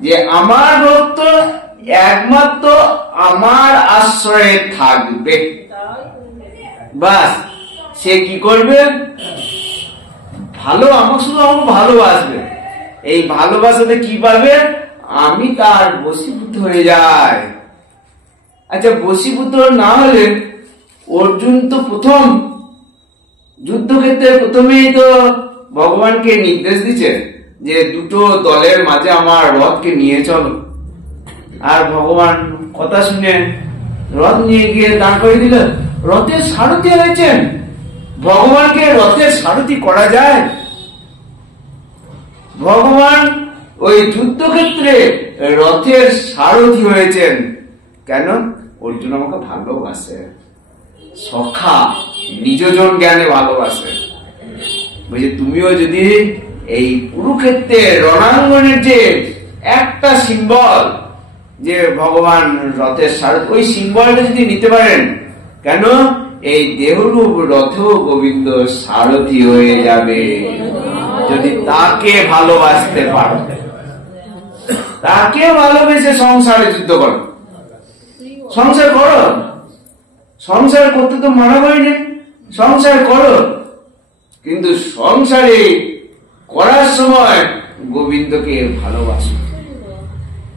যে আমার ভক্ত একমাত্র আমার আশ্রয়ে থাকবে, বাস সে কি করবে? ভালো, আমাকে শুধু আমাকে ভালোবাসবে। এই ভালোবাসাতে কি পাবে? আমি তার বশীভূত হয়ে যাই। আচ্ছা, বশীভূত না হলে অর্জুন তো প্রথম যুদ্ধক্ষেত্রে প্রথমেই তো ভগবানকে নির্দেশ দিচ্ছে যে দুটো দলের মাঝে আমার রথকে নিয়ে চলো, আর ভগবান কথা শুনে রথ নিয়ে গিয়ে দাঁড় করে দিল। রথের সারথি হয়েছেন ভগবানকে, রথের সারথি করা যায়? ভগবান ওই যুদ্ধক্ষেত্রে রথের সারথি হয়েছেন কেন? অর্জুন আমাকে ভালোবাসে, সখা নিজজন জ্ঞানে ভালোবাসে। বলছে তুমিও যদি এই কুরুক্ষেত্রে রণাঙ্গনের যে একটা সিম্বল যে ভগবান রথের সারথি, ওই সিম্বলটা যদি নিতে পারেন, কেন এই দেহরূপ রথেও গোবিন্দ সারথি হয়ে যাবে যদি তাকে ভালোবাসতে পারো। তাকে ভালোবেসে সংসারে যুদ্ধ করো, সংসার করো। সংসার করতে তো মানা হয়নি, সংসার করো, কিন্তু সংসারে করার সময় গোবিন্দকে ভালোবাসো।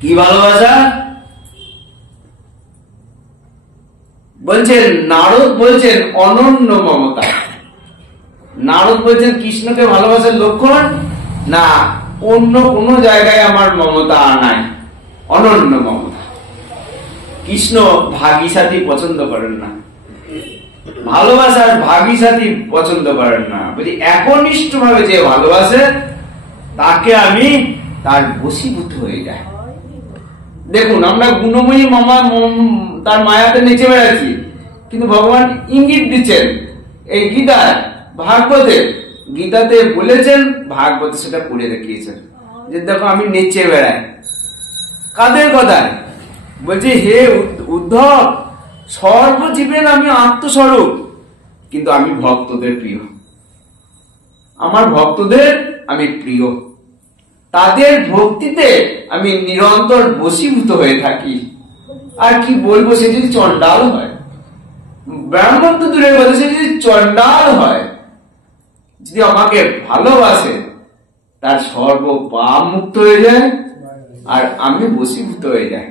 কি ভালোবাসা? বলছেন নারদ বলছেন অনন্য মমতা। নারদ বলছেন কৃষ্ণকে ভালোবাসার লক্ষণ না অন্য কোন জায়গায় আমার মমতা নাই, অনন্য মমতা। কৃষ্ণ ভাগী সাথী পছন্দ করেন না, ভালোবাসার ভাগী সাথী পছন্দ করেন না। বলছি একনিষ্ঠ ভাবে যে ভালোবাসে তাকে আমি তার বশীভূত হয়ে যায়। দেখুন আমরা গুণময়ী মামা তার মায়াতে নেচে বেড়াচ্ছি, কিন্তু ভগবান ইঙ্গিত দিচ্ছেন এই গীতায়, ভাগবতে, গীতাতে বলেছেন, ভাগবতে সেটা করে দেখিয়েছেন যে দেখো আমি নেচে বেড়াই। কাদের কথায়? বলছে হে উদ্ধব, সর্বজীবের আমি আত্মস্বরূপ, কিন্তু আমি ভক্তদের প্রিয়। আমার ভক্তদের আমি প্রিয়, তাদের ভক্তিতে আমি নিরন্তর বশীভূত হয়ে থাকি। আর কি বলবো, সে যদি চন্ডাল হয়, ব্রাহ্মণ তো দূরের কথা, সে যদি চন্ডাল হয়, যদি আমাকে ভালোবাসে, তার সর্ব পাপ মুক্ত হয়ে যায় আর আমি বশীভূত হয়ে যাই।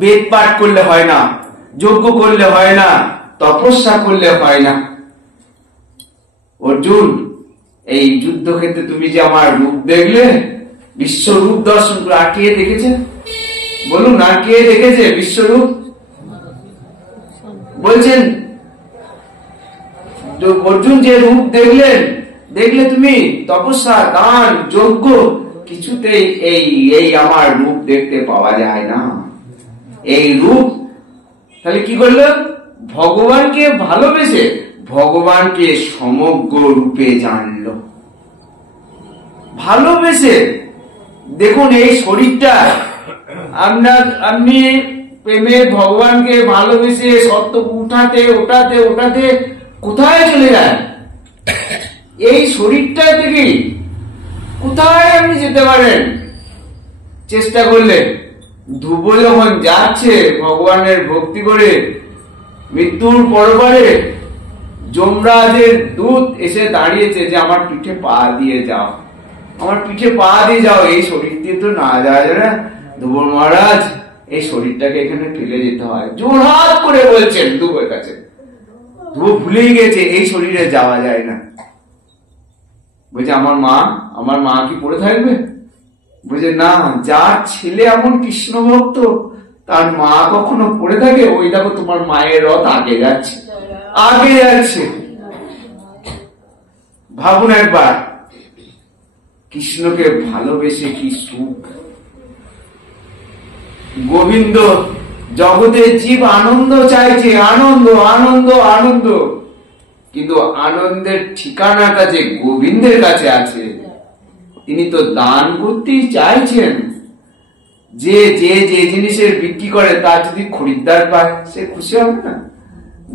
বেদ পাঠ করলে হয় না, যজ্ঞ করলে হয় না, তপস্যা করলে হয় না। অর্জুন, এই যুদ্ধক্ষেত্রে তুমি যে আমার রূপ দেখলে, বিশ্বরূপ দর্শন করে, আর কে দেখেছে বলুন? আর কে দেখেছে বিশ্বরূপ? বলছেন অর্জুন যে রূপ দেখলেন, দেখলে তুমি তপস্যা, দান, যজ্ঞ কিছুতেই এই আমার রূপ দেখতে পাওয়া যায় না। এই রূপ তাহলে কি করলো? ভগবানকে ভালোবেসে ভগবানকে সমগ্র রূপে জানলো, ভালোবেসে। দেখুন এই শরীরটা আপনি প্রেমে ভগবানকে ভালোবেসে সত্য উঠাতে ওঠাতে ওঠাতে কোথায় চলে যায়? এই শরীরটা থেকে কোথায় আপনি যেতে পারেন চেষ্টা করলে? ধ্রুব যখন যাচ্ছে ভগবানের ভক্তি করে, মৃত্যুর পরপারে যমরাজের দূত এসে দাঁড়িয়েছে যে আমার পিঠে পা দিয়ে যাও, আমার পিঠে পা দিয়ে যাও, এই শরীর দিয়ে তো না যাওয়া যায় না। ধ্রুব মহারাজ এই শরীরটাকে এখানে ফেলে যেতে হয়, জোরহাত করে বলছেন ধ্রুবের কাছে। ধ্রুব ভুলেই গেছে এই শরীরে যাওয়া যায় না। বলছে আমার মা কি পড়ে থাকবে? বলছে না, যার ছেলে এমন কৃষ্ণ ভক্ত তার মা কখনো পড়ে থাকে? ওই দেখো তোমার মায়ের রথ আগে যাচ্ছে, আগে যাচ্ছে। ভাবুন একবার, কৃষ্ণকে ভালোবেসে কি সুখ। গোবিন্দ, জগতের জীব আনন্দ চাইছে, আনন্দ আনন্দ আনন্দ, কিন্তু আনন্দের ঠিকানাটা যে গোবিন্দের কাছে আছে। তিনি তো দান করতেই চাইছেন। যে যে যে জিনিসের বিক্রি করে তার যদি খরিদ্দার পায় সে খুশি হবে না?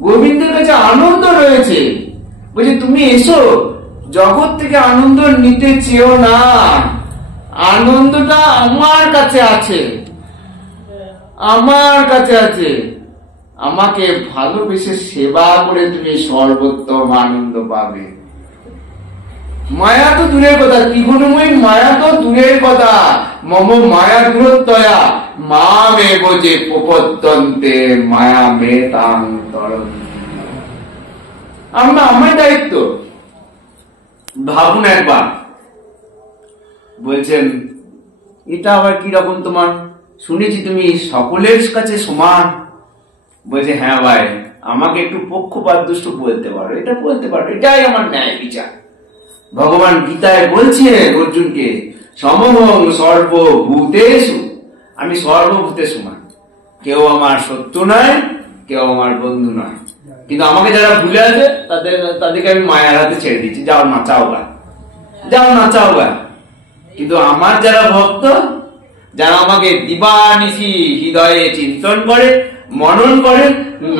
গোবিন্দের কাছে আনন্দ রয়েছে। বলছে তুমি এসো, জগৎ থেকে আনন্দ নিতে চেও না, আনন্দটা আমার কাছে আছে, আমার কাছে আছে। আমাকে ভালোবেসে সেবা করে তুমি সর্বোত্তম আনন্দ পাবে। মায়া তো দূরের কথা, ত্রিগুণময়ী মায়া তো দূরের কথা। মম মায়া দূরত্বয়া মামেব যে প্রপদ্যন্তে মায়া মেতাং তরন্তি। আমার দায়িত্ব। ভাবুন একবার, বলছেন এটা আবার কি রকম তোমার? শুনেছি তুমি সকলের কাছে সমান। বলছে হ্যাঁ ভাই, আমাকে একটু পক্ষপাত দুষ্ট বলতে পারো, এটা বলতে পারো, এটাই আমার ন্যায় বিচার। ভগবান গীতায় বলছে অর্জুনকে, সমহং সর্বভূতেষু, আমি সর্বভূতে সমান। কেউ আমার শত্রু নয়, কেউ আমার বন্ধু নয়, কিন্তু আমাকে যারা ভুলে আছে তাদেরকে আমি মায়ার হাতে ছেড়ে দিচ্ছি, যাও নাচাও গা, যাও নাচাও গা। কিন্তু আমার যারা ভক্ত, যারা আমাকে দিবানিশি হৃদয়ে চিন্তন করে, মনন করে,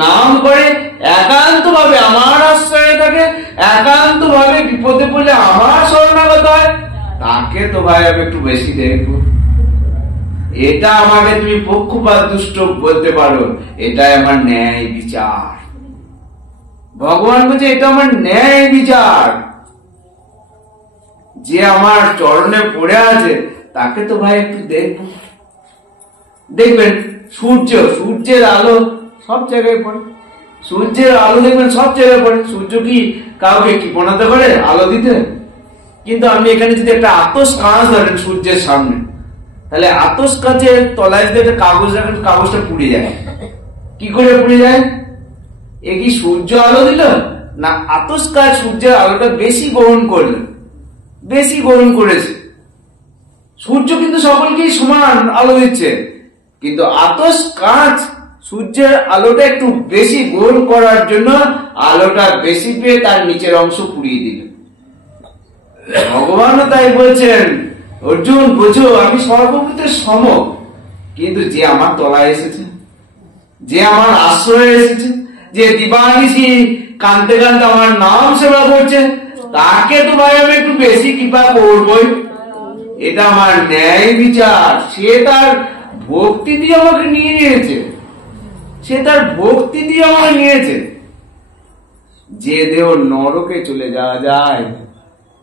নাম করে, একান্ত ভাবে আমার আশ্রয়ে থাকে, একান্ত ভাবে বিপদে পড়লে আমার শরণাগত হয়, তাকে তো ভাই আমি একটু বেশি দেখবো। এটা আমাকে তুমি পক্ষপাত দুষ্ট বলতে পারো, এটাই আমার ন্যায় বিচার। ভগবান বলছে এটা আমার ন্যায় বিচার। যে আমার চরণে পড়ে আছে তাকে তো ভাই একটু দেখবো। দেখবেন সূর্যের আলো সব জায়গায় পড়ে, সূর্যের আলো দেখবেন সব জায়গায় পড়ে। সূর্য কি কাউকে কি বানাতে পারে আলো দিতে? কিন্তু আপনি এখানে যদি একটা আতস কাঁচ ধরেন সূর্যের সামনে, তাহলে আতস কাঁচের তলায় যদি একটা কাগজ রাখেন, কাগজটা পুড়ে যায়। কি করে পুড়ে যায়? এ কি সূর্য আলো দিল না আতস কাঁচ সূর্যের আলোটা বেশি গ্রহণ করেছে? সূর্য কিন্তু সকলকেই সমান আলো দিচ্ছে, কিন্তু আতস কাঁচ সূর্যের আলোটা একটু বেশি গ্রহণ করার জন্য আলোটা বেশি পেয়ে তার নিচের অংশ পুড়িয়ে দিল। ভগবানও তাই বলছেন, অর্জুন বোঝো আমি সর্বভূতের সম, কিন্তু যে আমার তলায় এসেছে, যে আমার আশ্রয়ে এসেছে, যে দিবানিশি কানতে কানতে আমার নাম সেবা করছে, তাকে তো ভাই আমি একটু বেশি কৃপা করবই। এটা আমার ন্যায় বিচার। সে তার ভক্তি দিয়ে আমাকে নিয়ে নিয়েছে, যে দেহ নরকে চলে যাওয়া যায়,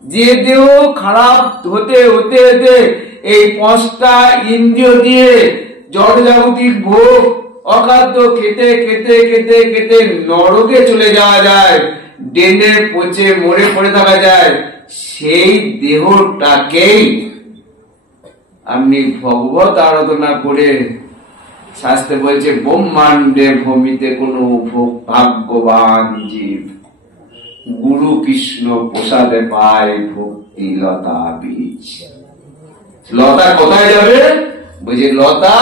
যে দেহ খারাপ হতে হতে হতে এই পাঁচটা ইন্দ্রিয় দিয়ে জড় জাগতিক ভোগ অখাদ্য খেতে খেতে খেতে খেতে নরকে চলে যাওয়া যায়, ডেনে পচে মরে পড়ে থাকা যায়, সেই দেহটাকেই আপনি ভগবত আরাধনা করে, শাস্ত্রে বলছে ব্রহ্মাণ্ডে ভূমিতে কোন ভাগ্যবান জীব গুরু কৃষ্ণ প্রসাদে পায় ভক্তি লতা বীজ। লতা কোথায় যাবে? বুঝে লতা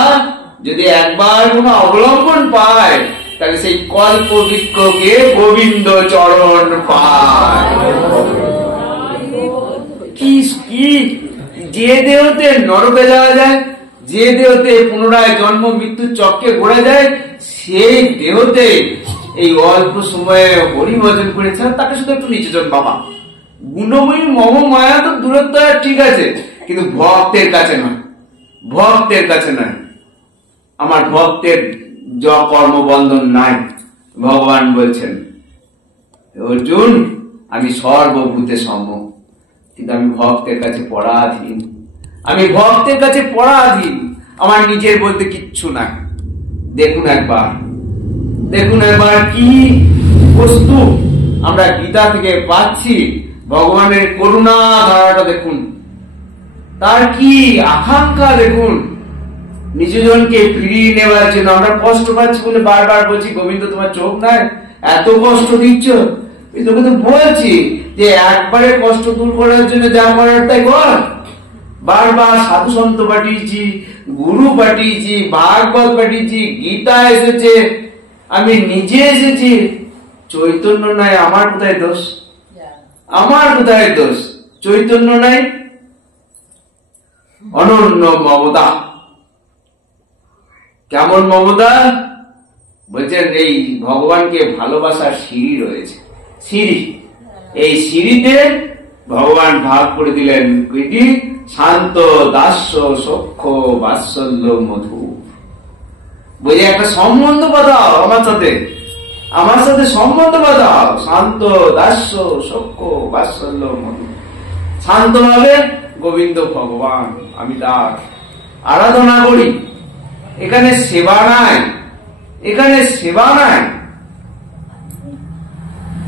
যদি একবার কোন অবলম্বন পায়, তাহলে সেই কল্প বৃক্ষকে গোবিন্দ চরণ পায়। কি যে দেহতে নরকে যাওয়া যায়, যে দেহতে পুনরায় জন্ম মৃত্যু চক্রে ঘোরা যায়, সেই দেহতে এই অল্প সময়ে হরি ভজন করেছে, তাকে শুধু একটু নিচেজন বাবা। গুণময়ী মম মায়া তো দূরত্ব ঠিক আছে, কিন্তু ভক্তের কাছে নয়, আমার ভক্তের কর্মবন্ধন নাই। ভগবান বলছেন অর্জুন আমি সর্বভূতে সম, কিন্তু আমি ভক্তের কাছে পরাধীন, আমার নিজের বলতে কিচ্ছু নাই। দেখুন একবার কি বস্তু আমরা গীতা থেকে পাচ্ছি। ভগবানের করুণা ধারাটা দেখুন, তার কি আকাঙ্ক্ষা দেখুন। নিজজনকে ফিরিয়ে নেওয়ার জন্য আমরা কষ্ট পাচ্ছি বলে বারবার বলছি গোবিন্দ তোমার চোখ নাই, এত কষ্ট দিচ্ছ। তোকে তো বলছি যে একবারে কষ্ট দূর করার জন্য যা করার তাই কর। বারবার সাধু সন্ত পাঠিয়েছি, গুরু পাঠিয়েছি, ভাগবত পাঠিয়েছি, গীতা এসেছে, আমি নিজে এসেছি, চৈতন্য নাই। আমার কোথায় দোষ? চৈতন্য নাই। অনন্য মমতা। কেমন মমতা? বলছেন এই ভগবানকে ভালোবাসার সিঁড়ি রয়েছে, এই সিঁড়িতে ভগবান ভাগ করে দিলেন কয়টি? শান্ত, দাস্য, সখ্য, বাৎসল্য, মধু। বুঝে একটা সম্বন্ধ বাঁধাও আমার সাথে সম্বন্ধ বাঁধাও। শান্ত, দাস্য, সখ্য, বাৎসল্য, মধু। শান্ত ভাবে গোবিন্দ ভগবান, আমি তার আরাধনা করি। এখানে সেবা নাই,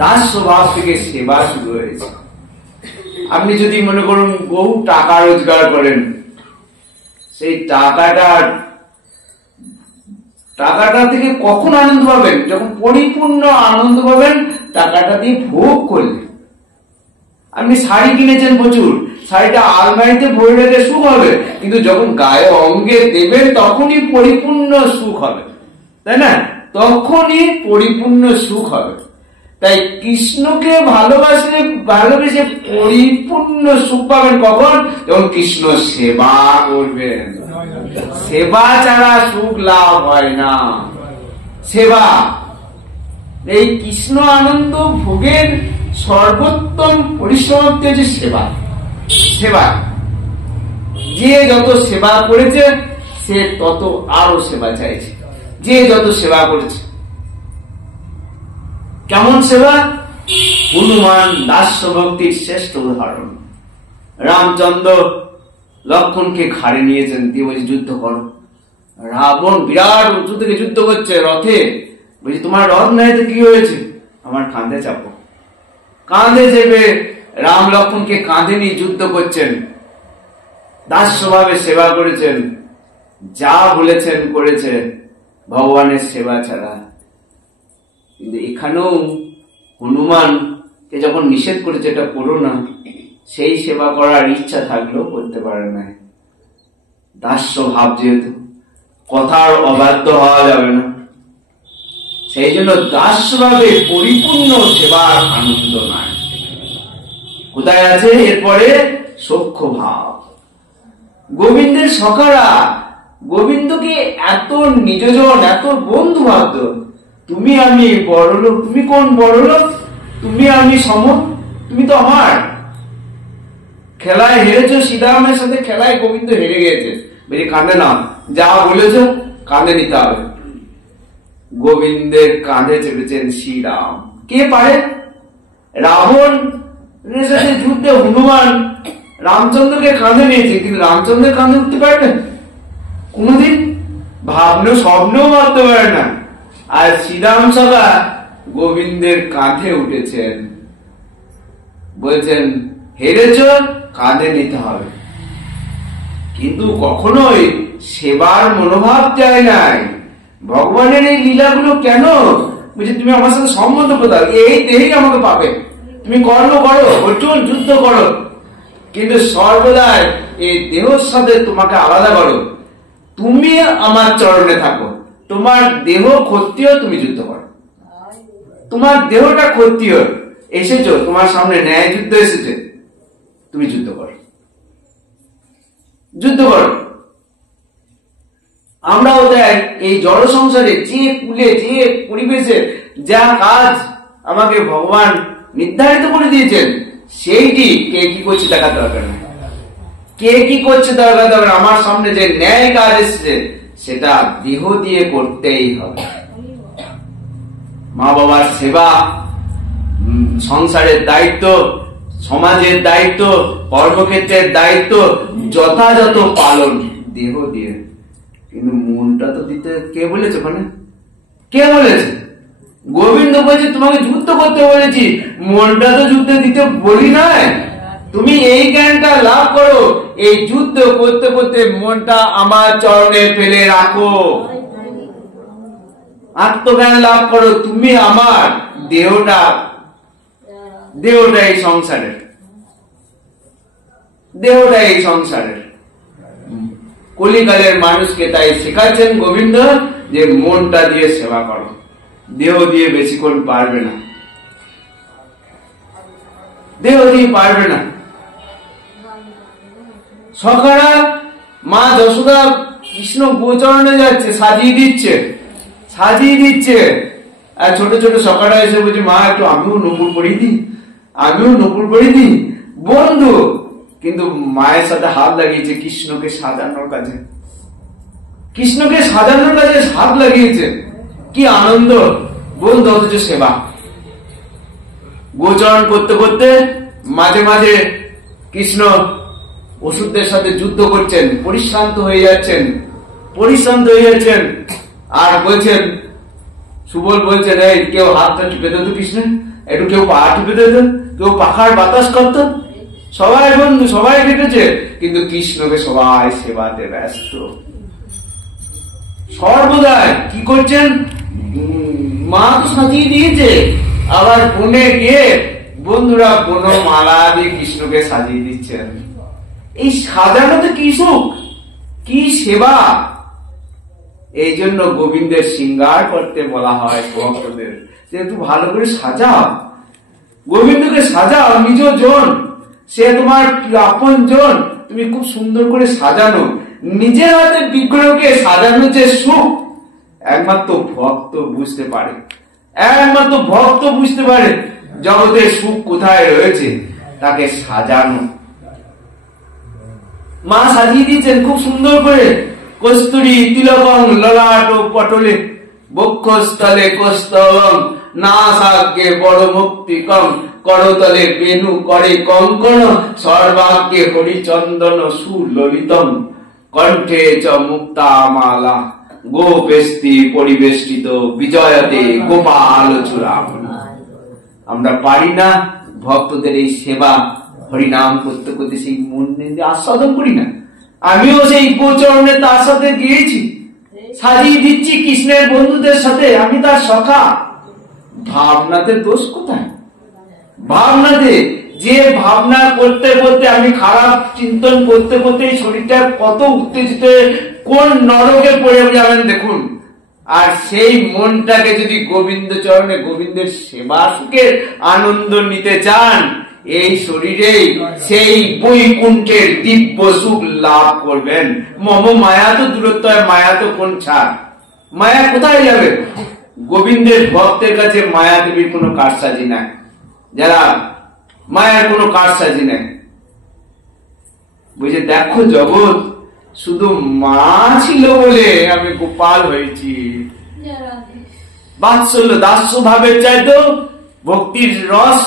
দাস্য ভাব থেকে সেবা শুরু হয়েছে। আপনি যদি মনে করুন বহু টাকা রোজগার করেন, সেই টাকাটা থেকে কখন আনন্দ পাবেন? যখন পরিপূর্ণ আনন্দ পাবেন টাকাটা দিয়ে ভোগ করলে। আপনি শাড়ি কিনেছেন প্রচুর, শাড়িটা আলমারিতে ভরে রেখে সুখ হবে, কিন্তু যখন গায়ে অঙ্গে দেবেন তখনই পরিপূর্ণ সুখ হবে, তাই না? তখনই পরিপূর্ণ সুখ হবে। তাই কৃষ্ণকে ভালোবেসে পরিপূর্ণ সুখ পাবেন কখন? যখন কৃষ্ণ সেবা করবেন। সেবা ছাড়া সুখ লাভ হয় না। সেবা, এই কৃষ্ণ আনন্দ ভোগের সর্বোত্তম পরিসমাপ্তি হচ্ছে সেবা। সেবা, যে যত সেবা করেছে সে তত আরো সেবা চাইছে। যে যত সেবা করেছে, কেমন সেবা? হনুমান দাস্য ভক্তির শ্রেষ্ঠ উদাহরণ। রামচন্দ্র লক্ষ্মণকে ঘাড়ে নিয়েছেন, দিয়ে বলছে যুদ্ধ করো। রাবণ বিরাট উঁচু থেকে যুদ্ধ করছে রথে, বলছি তোমার রথ নাই তো কি হয়েছে, আমার কাঁধে চাপো। কাঁধে চেপে রাম লক্ষ্মণকে কাঁধে নিয়ে যুদ্ধ করছেন। দাস্যভাবে সেবা করেছেন, যা বলেছেন করেছে ভগবানের সেবা ছাড়া। কিন্তু এখানেও হনুমানকে যখন নিষেধ করেছে এটা করো না, সেই সেবা করার ইচ্ছা থাকলেও করতে পারে না। দাস্য ভাব, যেহেতু কথার অবাধ্য হওয়া যাবে না, সেই জন্য দাস্যভাবে পরিপূর্ণ সেবার আনন্দ নাই। কোথায় আছে এরপরে? সখ্য ভাব। গোবিন্দের সখারা গোবিন্দকে এত নিজজন, এত বন্ধু ভাবত। তুমি আমি বড় লোক, তুমি কোন বড় লোক? তুমি আমি সম, তুমি তো আমার। খেলায় হেরেছো, সীতারামের সাথে খেলায় গোবিন্দ হেরে গেছে, বলি কাঁধে না, যা বলেছ কাঁধে নিতে হবে। গোবিন্দের কাঁধে চেপেছেন শ্রীরাম। কে পারে? রাবণ সাথে যুদ্ধে হনুমান রামচন্দ্রকে কাঁধে নিয়েছে, কিন্তু রামচন্দ্রের কাঁধে উঠতে পারবেন কোনদিন? ভাবলেও স্বপ্নেও ভাবতে পারে না। আর শ্রীরাম সভা গোবিন্দের কাঁধে উঠেছেন, বলছেন হেরেছ, কাঁধে নিতে হবে। কিন্তু কখনোই সেবার মনোভাব চায় নাই। ভগবানের এই লীলাগুলো কেন? বলছে তুমি আমার সাথে সম্বন্ধ কোথাও, এই দেহেই আমাকে পাবে, তুমি কর্ম করো, অর্জুন যুদ্ধ করো, কিন্তু সর্বদা এই দেহের সাথে তোমাকে আলাদা করো। তুমি আমার চরণে থাকো, তোমার দেহ ক্ষত্রিয়, তুমি যুদ্ধ করো। তোমার দেহটা ক্ষত্রিয়, এসেছো তোমার সামনে ন্যায় যুদ্ধ এসেছে, তুমি যুদ্ধ করো, যুদ্ধ করো। আমরাও দেখ এই জড় সংসারে যে কুলে, যে পরিবেশে যা কাজ আমাকে ভগবান নির্ধারিত করে দিয়েছেন, সেইটি কে কি করছে দেখার দরকার নেই। কে কি করছে দরকার দরকার, আমার সামনে যে ন্যায় কাজ এসছে সেটা দেহ দিয়ে করতেই হবে। মা বাবার সেবা, সংসারের দায়িত্ব, সমাজের দায়িত্ব, কর্মক্ষেত্রের দায়িত্ব যথাযথ পালন দেহ দিয়ে। কিন্তু মনটা তো দিতে কে বলেছে? ওখানে কে বলেছে? গোবিন্দ বলছে তোমাকে যুদ্ধ করতে বলেছি, মনটা তো যুদ্ধে দিতে বলি নাই। তুমি এই জ্ঞানটা লাভ করো, এই যুদ্ধ করতে করতে মনটা আমার চরণে ফেলে রাখো, আত্মজ্ঞান লাভ করো। তুমি আমার, দেহটা এই সংসারের, দেহটা এই সংসারের। কলিকালের মানুষকে তাই শেখাচ্ছেন গোবিন্দ যে মনটা দিয়ে সেবা করো, দেহ দিয়ে বেশিক্ষণ পারবে না, দেহ দিয়ে পারবে না। সখারা মা যশোদা কৃষ্ণ গোচরণে যাচ্ছে, সাজিয়ে দিচ্ছে। আর ছোট ছোট সখারা এসে বলছে মা একটু আমিও নূপুর পরিয়ে দিই, বন্ধু। কিন্তু মায়ের সাথে হাত লাগিয়েছে কৃষ্ণকে সাজানোর কাজে, হাত লাগিয়েছে। কি আনন্দ বন্ধু, অথচ সেবা। গোচরণ করতে করতে মাঝে মাঝে কৃষ্ণ অসুরদের সাথে যুদ্ধ করছেন, পরিশ্রান্ত হয়ে যাচ্ছেন। আর বলছেন, সুবল বলছেন এই কেউ হাতটা টিপে দিত কৃষ্ণ, একটু কেউ পা টিপে দিত, কেউ পাখার বাতাস করত। সবাই বন্ধু, সবাই কেটেছে, কিন্তু কৃষ্ণকে সবাই সেবাতে ব্যস্ত। সর্বদাই কি করছেন? মা তো সাজিয়ে দিয়েছে, আবার বনে গিয়ে বন্ধুরা বনমালা দিয়ে কৃষ্ণকে সাজিয়ে দিচ্ছেন। এই সাজানোতে কি সুখ, কি সেবা! এই জন্য গোবিন্দের শৃঙ্গার করতে বলা হয় ভক্তদের, যে একটু ভালো করে সাজাও, গোবিন্দকে সাজাও। নিজ জন, সে তোমার আপন জন, তুমি খুব সুন্দর করে সাজানো। নিজের হাতে বিগ্রহকে সাজানো যে সুখ একমাত্র ভক্ত বুঝতে পারে, একমাত্র ভক্ত বুঝতে পারে জগতের সুখ কোথায় রয়েছে, তাকে সাজানো। মা সাজিয়ে দিয়েছেন খুব সুন্দর করে, কস্তুরী তিলকং ললাট ও পটলে, বক্ষস্থলে কস্তবং নাসাগ্যে বড় মুক্তিকং, করতলে বেণু করে কঙ্কণ, সর্বাগ্যে হরিচন্দন সুললিতম, কণ্ঠে চ মুক্তামালা, গোপেস্তি পরিবেষ্টিত বিজয়তে গোপাল চূড়ামণি। আমরা পারি না ভক্তদের এই সেবা হরিনাম করতে করতে সেই মন নিয়ে আস্বাদন করি না? আমিও সেই গোচরণে তার সাথে গিয়েছি, সাজিয়ে দিচ্ছি কৃষ্ণের বন্ধুদের সাথে, আমি তার সখা। ভাবনাতে দোষ কোথায়? ভাবনাতে, যে ভাবনা করতে করতে আমি খারাপ চিন্তন করতে করতে এই শরীরটা কত উত্তেজিত কোন নরকে পড়ে যাবেন দেখুন। আর সেই মনটাকে যদি গোবিন্দ চরণে গোবিন্দের সেবা সুখের আনন্দ নিতে চান, এই শরীরেই সেই বৈকুণ্ঠের দিব্য সুখ লাভ করবেন। মম মায়া তো দূরত্ব, মায়া তো কোন ছাড়, মায়া কোথায় যাবে? গোবিন্দের ভক্তের কাছে মায়া দেবীর কোনো কারসাজি নাই, যারা মায়ের কোনো কারসাজি নাই। বুঝে দেখো জগৎ শুধু মা ছিল বলে আমি গোপাল হয়েছি। বাৎসল্য দাস্য ভাবের চাইতো ভক্তির রস,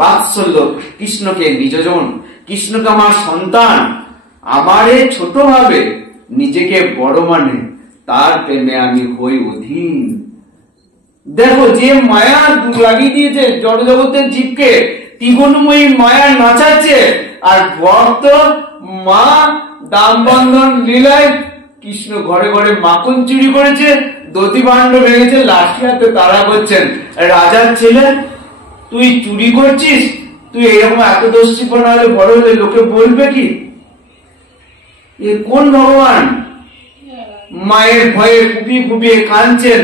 বাৎসল্য, কৃষ্ণকে নিজজন, কৃষ্ণকে আমার সন্তান, আমারে ছোট ভাবে নিজেকে বড় মানে, তার প্রেমে আমি হই অধীন। দেখো যে মায়া লাগিয়ে দিয়েছে জড় জগতের জীবকে, ত্রিগুণময়ী মায়া নাচাচ্ছে, আর ভক্ত মা দাম বন্ধন লীলায় কৃষ্ণ ঘরে ঘরে মাখন চুরি করেছে, দধি ভাণ্ড ভেঙেছে, লাঠি হাতে তাড়া করছেন। রাজার ছেলে তুই চুরি করছিস, তুই এরকম এত দোষীপনা হলে বড় হলে লোকে বলবে কি? এ কোন ভগবান? মায়ের ভয়ে ফুপিয়ে ফুপিয়ে কাঁদছেন।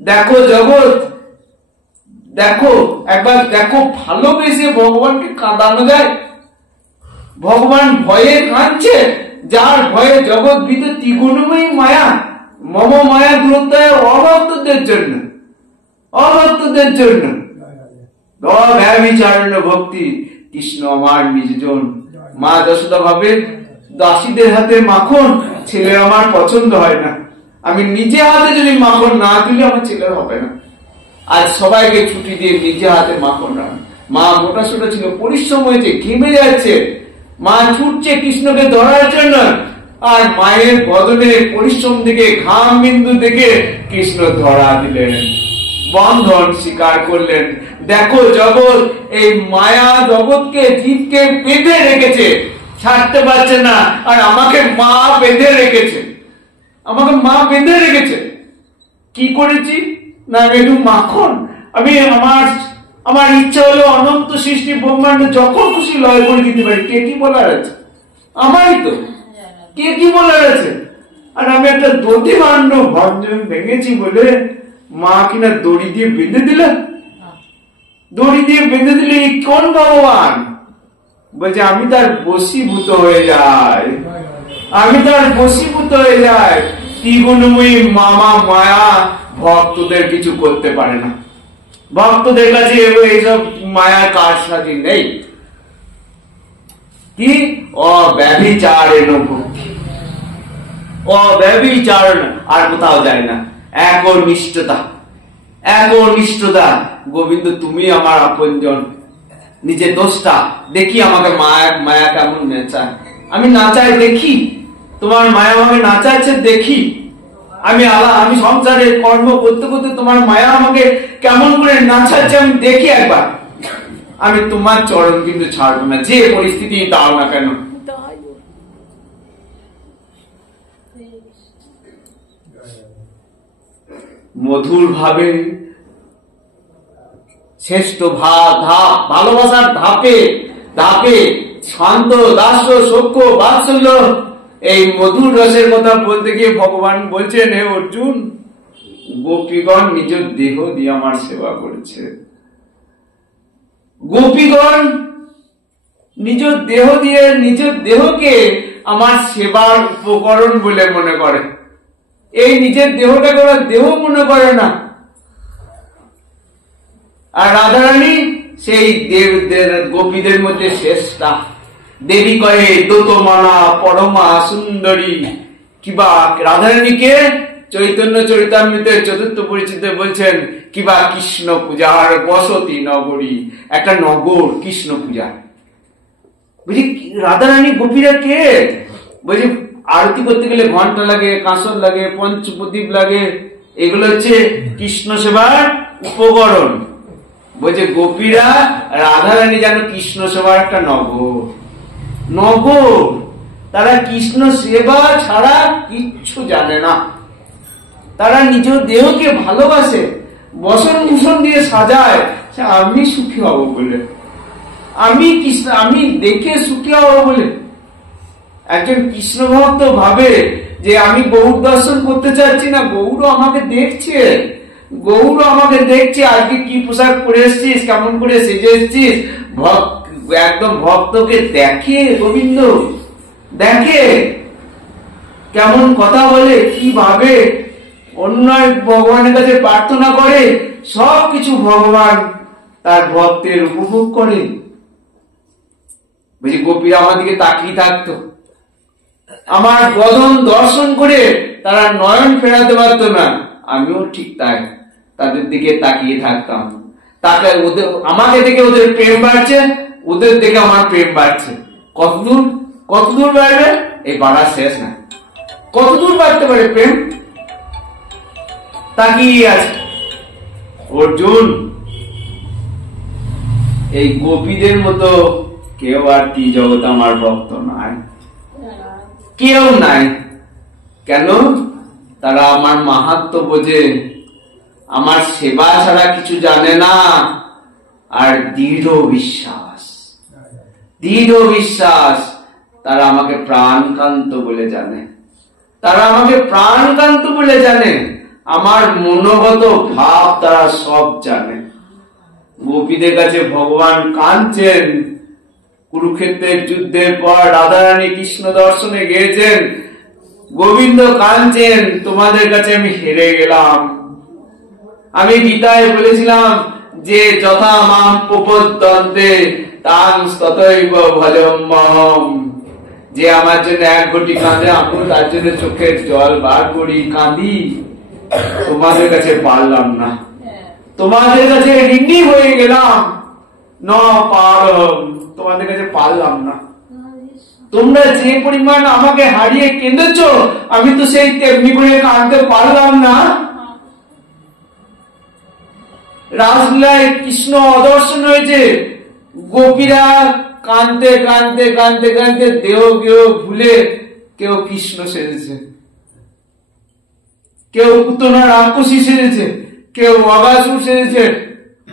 দেখো জগৎ, দেখো একবার দেখো, ভালোবেসে ভগবানকে কাঁদানো যায়? ভগবান ভয়ে কাঁদছে, যার ভয়ে জগৎ ভীত ত্রিগুণময়ী মায়া, মম মায়া দূরত্বয় অভক্তদের জন্য, অভক্তদের জন্য। অব্যভিচারণ ভক্তি, কৃষ্ণ আমার নিজজন। মা যশোদা ভাবে দাসীদের হাতে মাখন ছেলের আমার পছন্দ হয় না, আমি নিজে হাতে যদি মাখন না দিলে আমার ছেলের হবে না। আজ সবাইকে ছুটি দিয়ে নিজে হাতে মাখন রান। মা মোটা সোটা ছিল, পরিশ্রম হয়েছে, ঘেমে যাচ্ছে, মা ছুটছে কৃষ্ণকে ধরার জন্য, আর মায়ের বদনে পরিশ্রম থেকে ঘাম বিন্দু থেকে কৃষ্ণ ধরা দিলেন, বন্ধন স্বীকার করলেন। দেখো জগৎ, এই মায়া জগৎকে জীবকে বেঁধে রেখেছে, ছাড়তে পারছে না। আর আমাকে মা বেঁধে রেখেছে, আমাকে মা বেঁধে রেখেছে। কি করেছি না, আমি একটু মাখন, আমি আমার ইচ্ছা হলো অনন্ত সৃষ্টি ব্রহ্মাণ্ড যখন খুশি লয় করে দিতে পারি। কে কি বলার আছে? আমারই তো, কে কি বলার আছে? আর আমি একটা দধি ভাণ্ড ভঞ্জন ভেঙেছি বলে মা কিনা দড়ি দিয়ে বেঁধে দিলেন, দড়ি দিয়ে বেঁধে দিলে কোন ভগবান? বলছে আমি তার বশীভূত হয়ে যাই, আমি তার বশীভূত হয়ে যাই। ত্রিগুণময়ী মামা মায়া ভক্তদের কিছু করতে পারে না, ভক্তদের কাছে এইসব মায়ার কারসাজি নেই। কি অব্যভিচারেণ ভক্তি, অব্যভিচারণ আর কোথাও যায় না। একনিষ্ঠতা, একনিষ্ঠতা। গোবিন্দ তুমি আমার আপনজন, নিজের দোষটা দেখি, আমাকে মায়া মায়া কেমন নেচায়, আমি নাচাই দেখি, তোমার মায়া আমাকে নাচাচ্ছে দেখি। আমি সংসারে কর্ম করতে করতে তোমার মায়া আমাকে কেমন করে নাচাচ্ছে আমি দেখি একবার। আমি তোমার চরণ কিন্তু ছাড়বো না, যে পরিস্থিতি দাও না কেন। মধুর ভাবে শ্রেষ্ঠ ভালোবাসার ধাপে ধাপে শান্ত দাস্য সখ্য বাৎসল্য, এই মধুর রসের কথা বলতে গিয়ে ভগবান বলছেন, হে অর্জুন, গোপীগণ নিজ দেহ দিয়ে আমার সেবা করেছে। গোপীগণ নিজ দেহ দিয়ে, নিজ দেহকে আমার সেবার উপকরণ বলে মনে করে। এই নিজের দেহটাকে ওরা দেহ মনে করে না। আর রাধারানী সেই গোপীদের মধ্যে শ্রেষ্ঠা। দেবী কয়ে দোতমানা পরমা সুন্দরী। কিবা রাধারানীকে চৈতন্য চরিতামৃতের চতুর্থ পরিচিতে বলছেন কিবা কৃষ্ণ পূজার বসতি নগরী, একটা নগর কৃষ্ণ পূজা। বুঝি রাধারানী গোপীরা কে? বলছি আরতি করতে গেলে ঘন্টা লাগে, কাঁসর লাগে, পঞ্চপ্রদীপ লাগে, এগুলো হচ্ছে কৃষ্ণ সেবার উপকরণ। বলছে গোপীরা রাধারানী যেন কৃষ্ণ সেবার একটা নগর। নগর, তারা কৃষ্ণ সেবা ছাড়া কিচ্ছু জানে না। তারা নিজ দেহকে ভালোবাসে, বসন ভূষণ দিয়ে সাজায় আমি সুখী হব বলে, আমি কৃষ্ণ আমি দেখে সুখী হব বলে। একজন কৃষ্ণ ভক্ত ভাবে যে আমি গৌর দর্শন করতে চাচ্ছি না, গৌরও আমাকে দেখছে, গৌর আমাকে দেখছে, আজকে কি পোশাক পরে এসছিস, কেমন করে সেজে এসছিস। একদম ভক্তকে দেখে, গোবিন্দ দেখে কেমন কথা বলে, কি ভাবে, অন্য ভগবানের কাছে প্রার্থনা করে, সবকিছু ভগবান তার ভক্তের উপভোগ করে। বুঝি গোপীরা আমার দিকে তাকিয়ে থাকতো, আমার বদন দর্শন করে তারা নয়ন ফেরাতে পারত না। আমিও ঠিক তাই তাদের দিকে তাকিয়ে থাকতাম। তাকে ওদের আমাকে দেখে ওদের প্রেম বাড়ছে, ওদের দেখে আমার প্রেম বাড়ছে। কতদূর কতদূর বাড়বে এই বাড়ার শেষ না। কতদূর বাড়তে পারে প্রেম? তাকিয়ে আছে অর্জুন। এই গোপীদের মতো কেউ আর কি জগৎ আমার ভক্ত নাই, কেউ নাই। কেন? তারা আমার মাহাত্ম্য বোঝে, আমার সেবা ছাড়া কিছু জানে না। আর দৃঢ় বিশ্বাস, দৃঢ় বিশ্বাস, তারা আমাকে প্রাণকান্ত বলে জানে, তারা আমাকে প্রাণকান্ত বলে জানে। আমার মনোগত ভাব তারা সব জানে। গোপীদের কাছে ভগবান কাঁদছেন। কুরুক্ষেত্রের যুদ্ধের পর রাধারানী কৃষ্ণ দর্শনে গিয়েছেন, গোবিন্দ কাঁদছেন, তোমাদের কাছে আমি হেরে গেলাম। আমি গীতায় বলেছিলাম যে যথা মাম প্রপদ্যন্তে তাং ততৈব ভজম্যহম। যে আমার জন্য এক ঘটি কাঁদে, আমি তার জন্য চোখের জল বার করি, কাঁদি। তোমাদের কাছে পারলাম না, তোমাদের কাছে ঋণী হয়ে গেলাম। ন পারম, তোমাদের কাছে পারলাম না। তোমরা যে পরিমাণ আমাকে হারিয়ে কেঁদেছ, আমি তো সেই তেমনি করে কাঁদতে পারলাম না। রাসলীলায় কৃষ্ণ অদর্শন হয়েছে, গোপীরা কাঁদতে কাঁদতে কাঁদতে কাঁদতে দেহ গেহ ভুলে কেউ কৃষ্ণ সেজেছে, কেউ পুতনা রাক্ষসী সেজেছে, কেউ অগাসুর সেজেছে,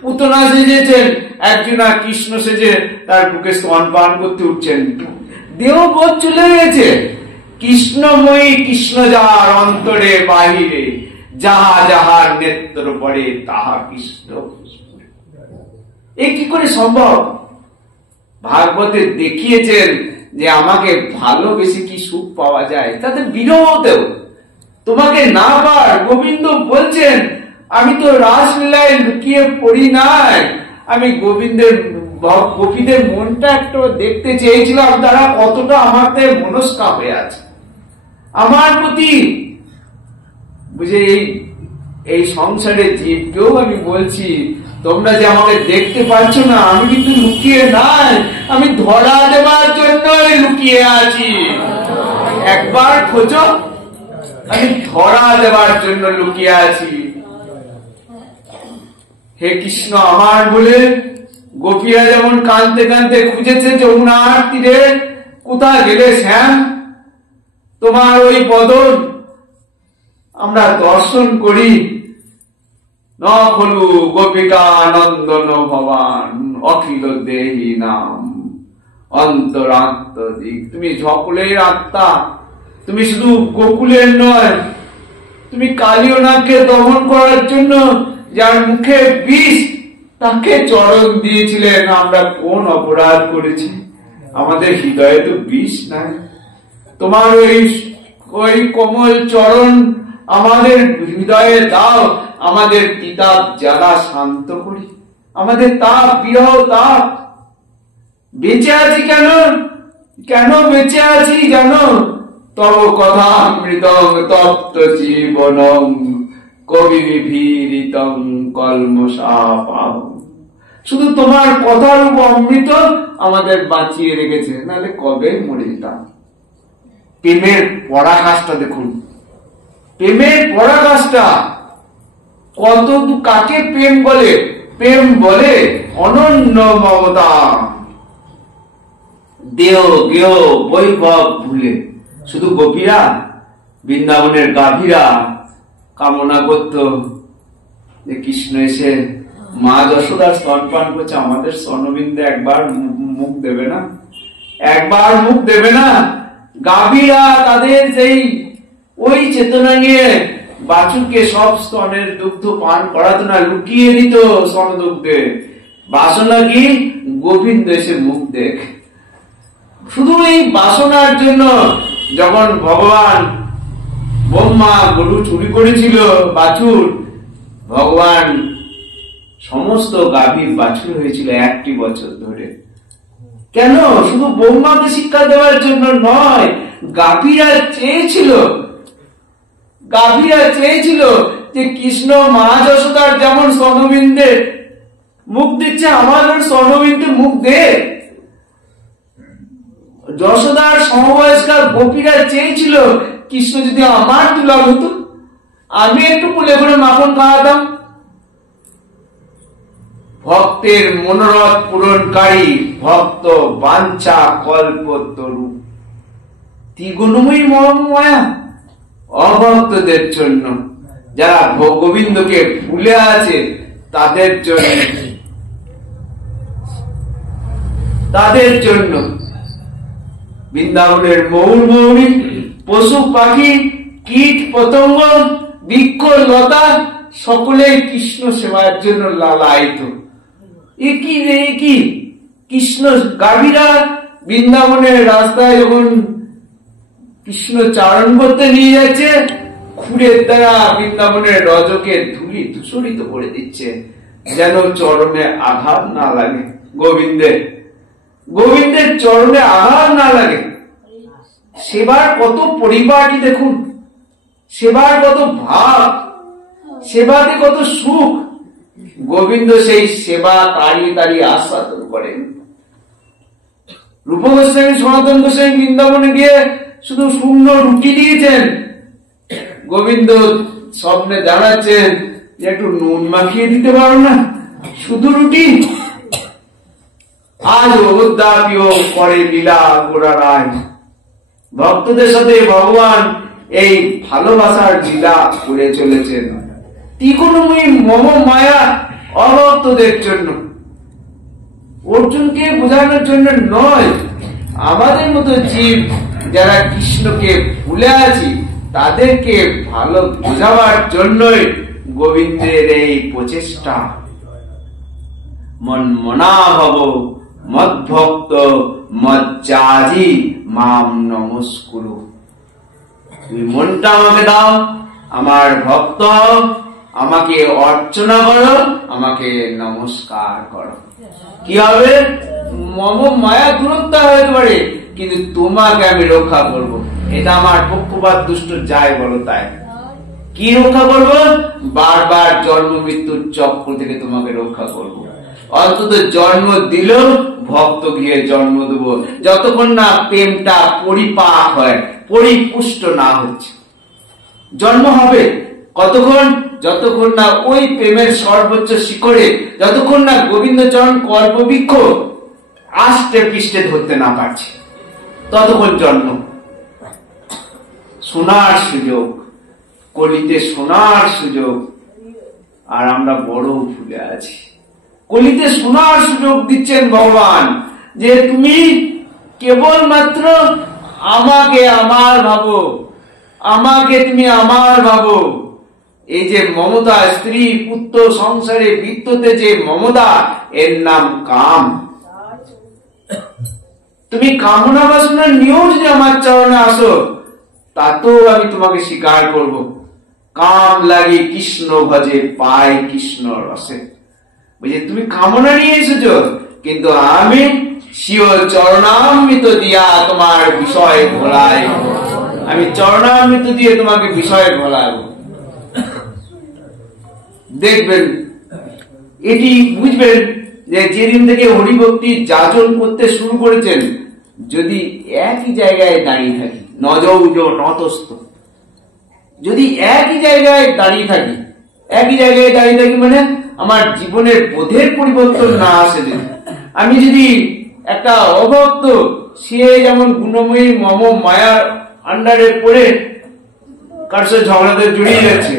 পুতনা সেজেছেন, একজনা কৃষ্ণ সেজে তার বুকে স্তন পান করতে উঠছেন। দেহ বোধ চলে গেছে। কৃষ্ণময়ী কৃষ্ণ যার অন্তরে বাহিরে, যাহা যাহার নেত্র পড়ে তাহা কৃষ্ণ। এ কি করে সম্ভব? ভাগবতে দেখিয়েছেন যে আমাকে ভালোবেসে কি সুখ পাওয়া যায়, তাতে বিরহতেও তোমাকে না পার। গোবিন্দ বলছেন আমি তো রাসলীলায় লুকিয়ে পড়ি নাই, আমি গোপীদের মনটা একটু দেখতে চেয়েছিলাম, তারা কতটা আমাদের মনস্কা হয়ে আছে আমার প্রতি। বুঝে এই সংসারের জীবকেও আমি বলছি, তোমরা যে আমাকে দেখতে পাচ্ছ না, আমি কিন্তু লুকিয়ে নাই, আমি ধরা দেবার জন্য লুকিয়ে আছি। একবার খোঁজো, আমি ধরা দেবার জন্য লুকিয়ে আছি। হে কৃষ্ণ আমার বলে গোপীরা যেমন কাঁদতে কাঁদতে খুঁজেছে যমুনার তীরে, কোথায় গেলে শ্যাম, তোমার ওই বদন আমরা দর্শন করি। ন খলু গোপিকা নন্দন ভবান অখিল দেহি নাম অন্তরাত্মদিক। তুমি সকলের আত্মা, তুমি শুধু গোকুলের নয়, তুমি কালিয়নাথকে দমন করার জন্য যার মুখে বিষ, তাকে চরণ দিয়েছিলেন। আমরা কোন অপরাধ করেছি? আমাদের হৃদয়ে তো বিষ নাই, তোমার ওই কোমল চরণ আমাদের হৃদয়ে দাও, আমাদের তিতাব জ্বালা শান্ত করি, আমাদের তাপ বিরহ তাপ। বেঁচে আছি কেন? কেন বেঁচে আছি জানো? তব কথা অমৃতং তপ্ত জীবনং কবি বিভীরিতং কলমশাপাহং। শুধু তোমার কথার অমৃত আমাদের বাঁচিয়ে রেখেছে, নাহলে কবে মরে যেতাম। প্রেমের পরাকাষ্ঠা দেখুন, প্রেমের পরাকাষ্ঠা কত, কাকে প্রেম বলে? প্রেম বলে অনন্য মমতা, দেহ গেহ বৈভব ভুলে। শুধু গোপীরা, বৃন্দাবনের গাভীরা কামনা করত যে কৃষ্ণ এসে মা যশোদার স্তনপান করছে, আমাদের স্তনবিন্দে একবার মুখ দেবে না, একবার মুখ দেবে না। গাভীরা তাদের সেই ওই চেতনা নিয়ে বাছুরকে সব স্তনের দুগ্ধ পান করাতো না, লুকিয়ে দিত স্তন দুগ্ধে। বাসনা কি? গোবিন্দ এসে মুখ দেখ। শুধু এই বাসনার জন্য যখন ভগবান ব্রহ্মা গরু চুরি করেছিল বাছুর, ভগবান সমস্ত গাভীর বাছুর হয়েছিল 1টি বছর ধরে। কেন? শুধু ব্রহ্মাকে শিক্ষা দেওয়ার জন্য নয়, গাভীরা চেয়েছিল যে কৃষ্ণ মা যশোদার যেমন স্তনবিন্দে মুখ দিচ্ছে, আমার স্তনবিন্দে মুখ দে। যশোদার সমবয়স্কার গোপীরা চেয়েছিল কৃষ্ণ যদি আমার দুলাল হতো, আমি একটু কোলে করে মাখন খাওয়াতাম। ভক্তের মনোরথ পূরণকারী ভক্ত বাঞ্ছা কল্পতরু, ত্রিগুণময়ী মহামায়া অভক্তদের জন্য, যারা গোবিন্দকে ভুলে আছে তাদের জন্য বৃন্দাবনের মৌর মৌরি, পশু পাখি, কীট পতঙ্গ, বৃক্ষ লতা সকলে কৃষ্ণ সেবার জন্য লালায়িত। কি কৃষ্ণ গাভীরা বৃন্দাবনের রাস্তায় যখন কৃষ্ণ চারণ করতে নিয়ে যাচ্ছে, খুঁড়ের দ্বারা বৃন্দাবনের রজকে ধুলি ধূসরিত করে দিচ্ছে, যেন চরণে আঘাত না লাগে। গোবিন্দের চরণে আঘাত না লাগে। সেবার কত পরিপাটি দেখুন, সেবার কত ভাব, সেবাতে কত সুখ। গোবিন্দ সেই সেবা তাড়িয়ে তাড়িয়ে আস্বাদন করেন। রূপ গোস্বামী সনাতন গোস্বামী বৃন্দাবনে গিয়ে শুধু শূন্য রুটি দিয়েছেন, গোবিন্দ স্বপ্নে জানাচ্ছেন যে একটু নুন মাখিয়ে দিতে পারো না, শুধু রুটি। আজ অযোধ্যাপিও করে লীলা গোড়ারায়। ভক্তদের সাথে ভগবান এই ভালোবাসার লীলা করে চলেছেন, ত্রিগুণময়ী মম মায়া অভক্তদের জন্য। অর্জুনকে বোঝানোর জন্য নয়, আমাদের মতো জীব যারা কৃষ্ণকে ভুলে আছি তাদেরকে ভালো বোঝাবার জন্যই গোবিন্দের এই প্রচেষ্টা। মন মনা ভব মদ্ভক্ত মজ্জাজি মাম নমস্কুরু। তুমি মনটা আমাকে দাও, আমার ভক্ত, আমাকে অর্চনা করো, আমাকে নমস্কার করো। কি হবে? মম মায়া দূরত্ব হতে পারে, কিন্তু তোমাকে আমি রক্ষা করব। এটা আমার পক্ষপাত দুষ্ট যাই বলো তাই। কি রক্ষা করব? বারবার জন্ম মৃত্যুর চক্র থেকে তোমাকে রক্ষা করব। অন্তত জন্ম দিল ভক্ত গিয়ে জন্ম দেব, যতক্ষণ না প্রেমটা পরিপাক হয়, পরিপুষ্ট না হচ্ছে। জন্ম হবে কতক্ষণ? যতক্ষণ না ওই প্রেমের সর্বোচ্চ শিখরে, যতক্ষণ না গোবিন্দচরণ কল্পবৃক্ষ আষ্টে পৃষ্ঠে ধরতে না পারছে, ততক্ষণ জন্ম। শোনার সুযোগ, কলিতে শোনার সুযোগ, আর আমরা বড় ভুলে আছি। কলিতে শোনার সুযোগ দিচ্ছেন ভগবান, যে তুমি কেবলমাত্র আমাকে আমার ভাবো, আমাকে তুমি আমার ভাবো। এই যে মমতা, স্ত্রী পুত্র সংসারে বৃত্ততে যে মমতা, এর নাম কাম। তুমি কামনা বাসনা নিয়েও যদি আমার চরণে আসো, তাতেও আমি তোমাকে স্বীকার করব। কাম লাগে কৃষ্ণ ভজে, পায় কৃষ্ণ রসে। বুঝে তুমি কামনা নিয়ে এসেছো, কিন্তু আমি শিও চরণামৃত দিয়া তোমার বিষয় ভোলাই, আমি চরণামৃত দিয়ে তোমাকে বিষয় ভোলাবো। দেখবেন, এটি বুঝবেন যে যেদিন থেকে হরিভক্তি যাজন করতে শুরু করেছেন, যদি একই জায়গায় দাঁড়িয়ে থাকি, নজৌজ নতস্থ, যদি একই জায়গায় দাঁড়িয়ে থাকি, একই জায়গায় দাঁড়িয়ে থাকি মানে আমার জীবনের বোধের পরিবর্তন না আসে, আমি যদি একটা অভক্ত, সে যেমন গুণময়ী মম মায়ার আন্ডারে পড়ে কার সাথে ঝগড়াতে জড়িয়ে যাচ্ছে,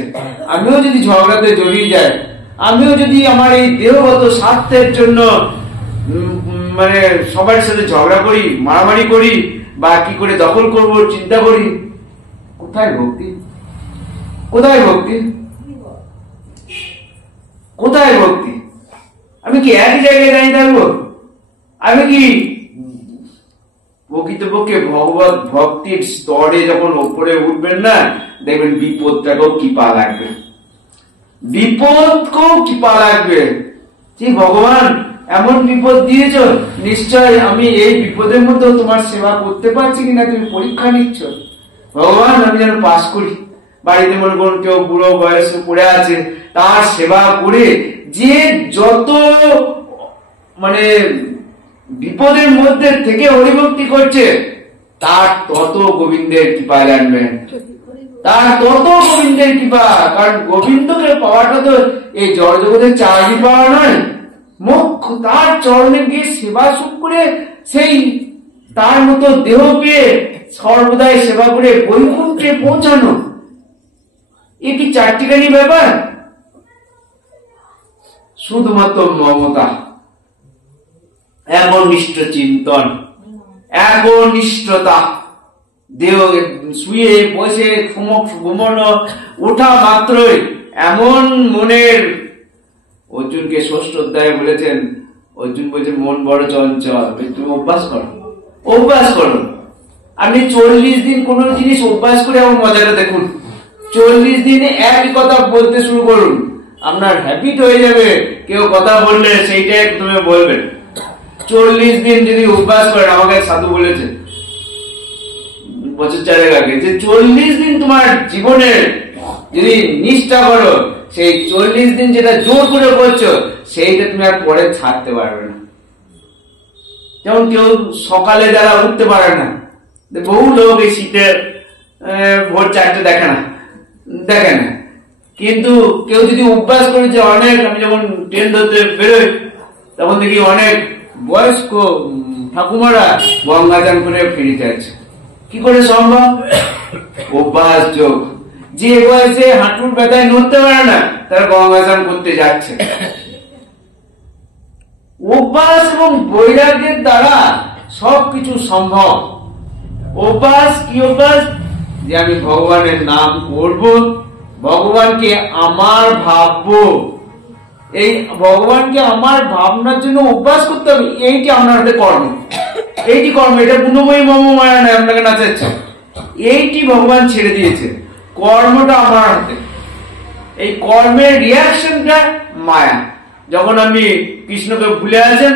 আমিও যদি ঝগড়াতে জড়িয়ে যাই, আমিও যদি আমার এই দেহগত স্বার্থের জন্য মানে সবার সাথে ঝগড়া করি, মারামারি করি, বা কি করে দখল করব চিন্তা করি, কোথায় ভক্তি? কোথায় ভক্তি? কোথায় ভক্তি? আমি কি এক জায়গায় দাঁড়িয়ে থাকবো? আমি কি প্রকৃতপক্ষে ভগবত ভক্তির স্তরে যখন ওপরে উঠবেন না, দেখবেন বিপদটাকেও কৃপা লাগবে, বিপদকেও কৃপা লাগবে। যে ভগবান এমন বিপদ দিয়েছ, নিশ্চয় আমি এই বিপদের মধ্যে তোমার সেবা করতে পারছি কিনা তুমি পরীক্ষা নিচ্ছ। ভগবান আমি যেন পাস করি। বাড়িতে মনে করুন কেউ বুড়ো বয়সে পড়ে আছে, তার সেবা করে যে যত মানে বিপদের মধ্যে থেকে হরিভক্তি করছে, তার তত গোবিন্দের কৃপা জানবেন, তার তত গোবিন্দের কৃপা। কারণ গোবিন্দকে পাওয়াটা তো এই জড়জগতের চাকরি পাওয়া নয়, মোক্ষ তার চরণে গিয়ে সেবা সুখ করে সেই তার মতো দেহ পেয়ে সর্বদাই সেবা করে বৈকুণ্ঠে পৌঁছানো, এ কি চারটিখানি ব্যাপার? শুধুমাত্র মমতা, একনিষ্ঠ চিন্তন, একনিষ্ঠতা, দেহ শুয়ে বসে ঘুমানো ওঠা মাত্রই এমন মনের, অর্জুনকে ষষ্ঠ অধ্যায়ে বলেছেন, অর্জুন বলছে মন বড় চঞ্চল, তুমি অভ্যাস করো, অভ্যাস করো। আপনি 40 দিন কোন জিনিস অভ্যাস করে আমার মজাটা দেখুন, 40 দিনে একই কথা বলতে শুরু করুন, আপনার হ্যাবিট হয়ে যাবে। কেউ কথা বললে সেইটাই তুমি বলবেন। 40 দিন যদি অভ্যাস করেন, আমাকে সাধু বলেছে বছর 4 আগে, যে 40 দিন তোমার জীবনে যদি নিষ্ঠা করো, সেই 40 দিন যেটা জোর করে করছো, সেইটা তুমি আর পরে ছাড়তে পারবে না। যেমন কেউ সকালে যারা উঠতে পারে না, বহু লোক এই শীতে ভোর 4টে দেখে না, কিন্তু কেউ যদি অভ্যাস করে, যে অনেক, আমি যখন ট্রেন ধরতে বেরোই তখন দেখি অনেক বয়স্ক ঠাকুমারা গঙ্গাদান করে ফিরে যাচ্ছে। কি করে সম্ভব? অভ্যাস যোগ। যে বয়সে হাঁটুর ব্যথায় নড়তে পারে না, তারা গঙ্গাদান করতে যাচ্ছে। অভ্যাস এবং বৈরাগ্যের দ্বারা সবকিছু সম্ভব। অভ্যাস কি? অভ্যাস যে আমি ভগবানের নাম করব, ভগবানকে আমার ভাববো, এই ভগবানকে আমার ভাবনার জন্য অভ্যাস করতে হবে। এইটি আপনার হাতে কর্ম, এইটি কর্ম, এটা গুণময়ী মম মায়া নয় আপনাকে নাচাচ্ছে, এইটি ভগবান ছেড়ে দিয়েছে, কর্মটা আমার হাতে। এই কর্মের রিয়াকশনটা মায়া। যখন আপনি কৃষ্ণকে ভুলে আছেন,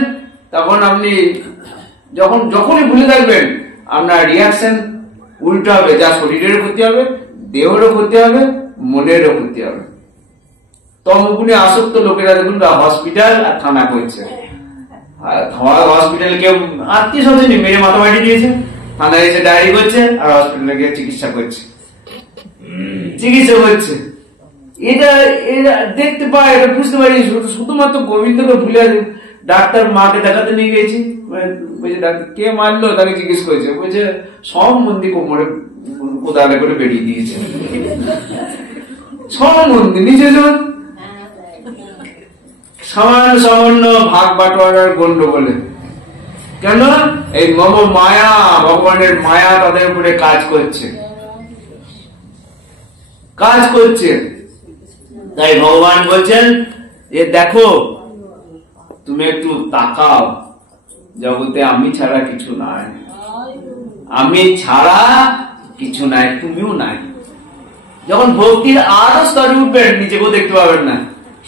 তখন আপনি যখনই ভুলে থাকবেন, আপনার রিয়াকশন উল্টো হবে, যা শরীরেরও ক্ষতি হবে, দেহেরও ক্ষতি হবে, মনেরও ক্ষতি হবে। তমগুণে আসক্ত লোকেরা দেখুন হসপিটাল আর থানা করছে। হসপিটালে কেউ আত্মীয় স্বজনই মেরে মাথা বাড়ি দিয়েছে, থানায় এসে ডায়েরি করছে, আর হসপিটালে গিয়ে চিকিৎসা করছে। এটা দেখতে পাই, এটা বুঝতে পারি, শুধুমাত্র গোবিন্দকে ভুলে ডাক্তার মাকে দেখাতে নিয়ে গেছি, বলছে ডাক্তার কে মারলো, তাকে জিজ্ঞেস করেছে, বলছে সব মন্দির কোমরে কোদালে করে বেরিয়ে দিয়েছে। সব মন্দির নিচে সামান্য ভাগ বাটোয়ারার গন্ডগোলে। কেন? এই মম মায়া, ভগবানের মায়া তাদের উপরে কাজ করছে। তাই ভগবান বলছেন যে দেখো, তুমি একটু তাকাও, জগতে আমি ছাড়া কিছু নাই, আমি ছাড়া কিছু নাই, তুমিও নাই। যখন ভক্তির আরো স্তরে উঠবেন নিজেকেও দেখতে পাবেন না,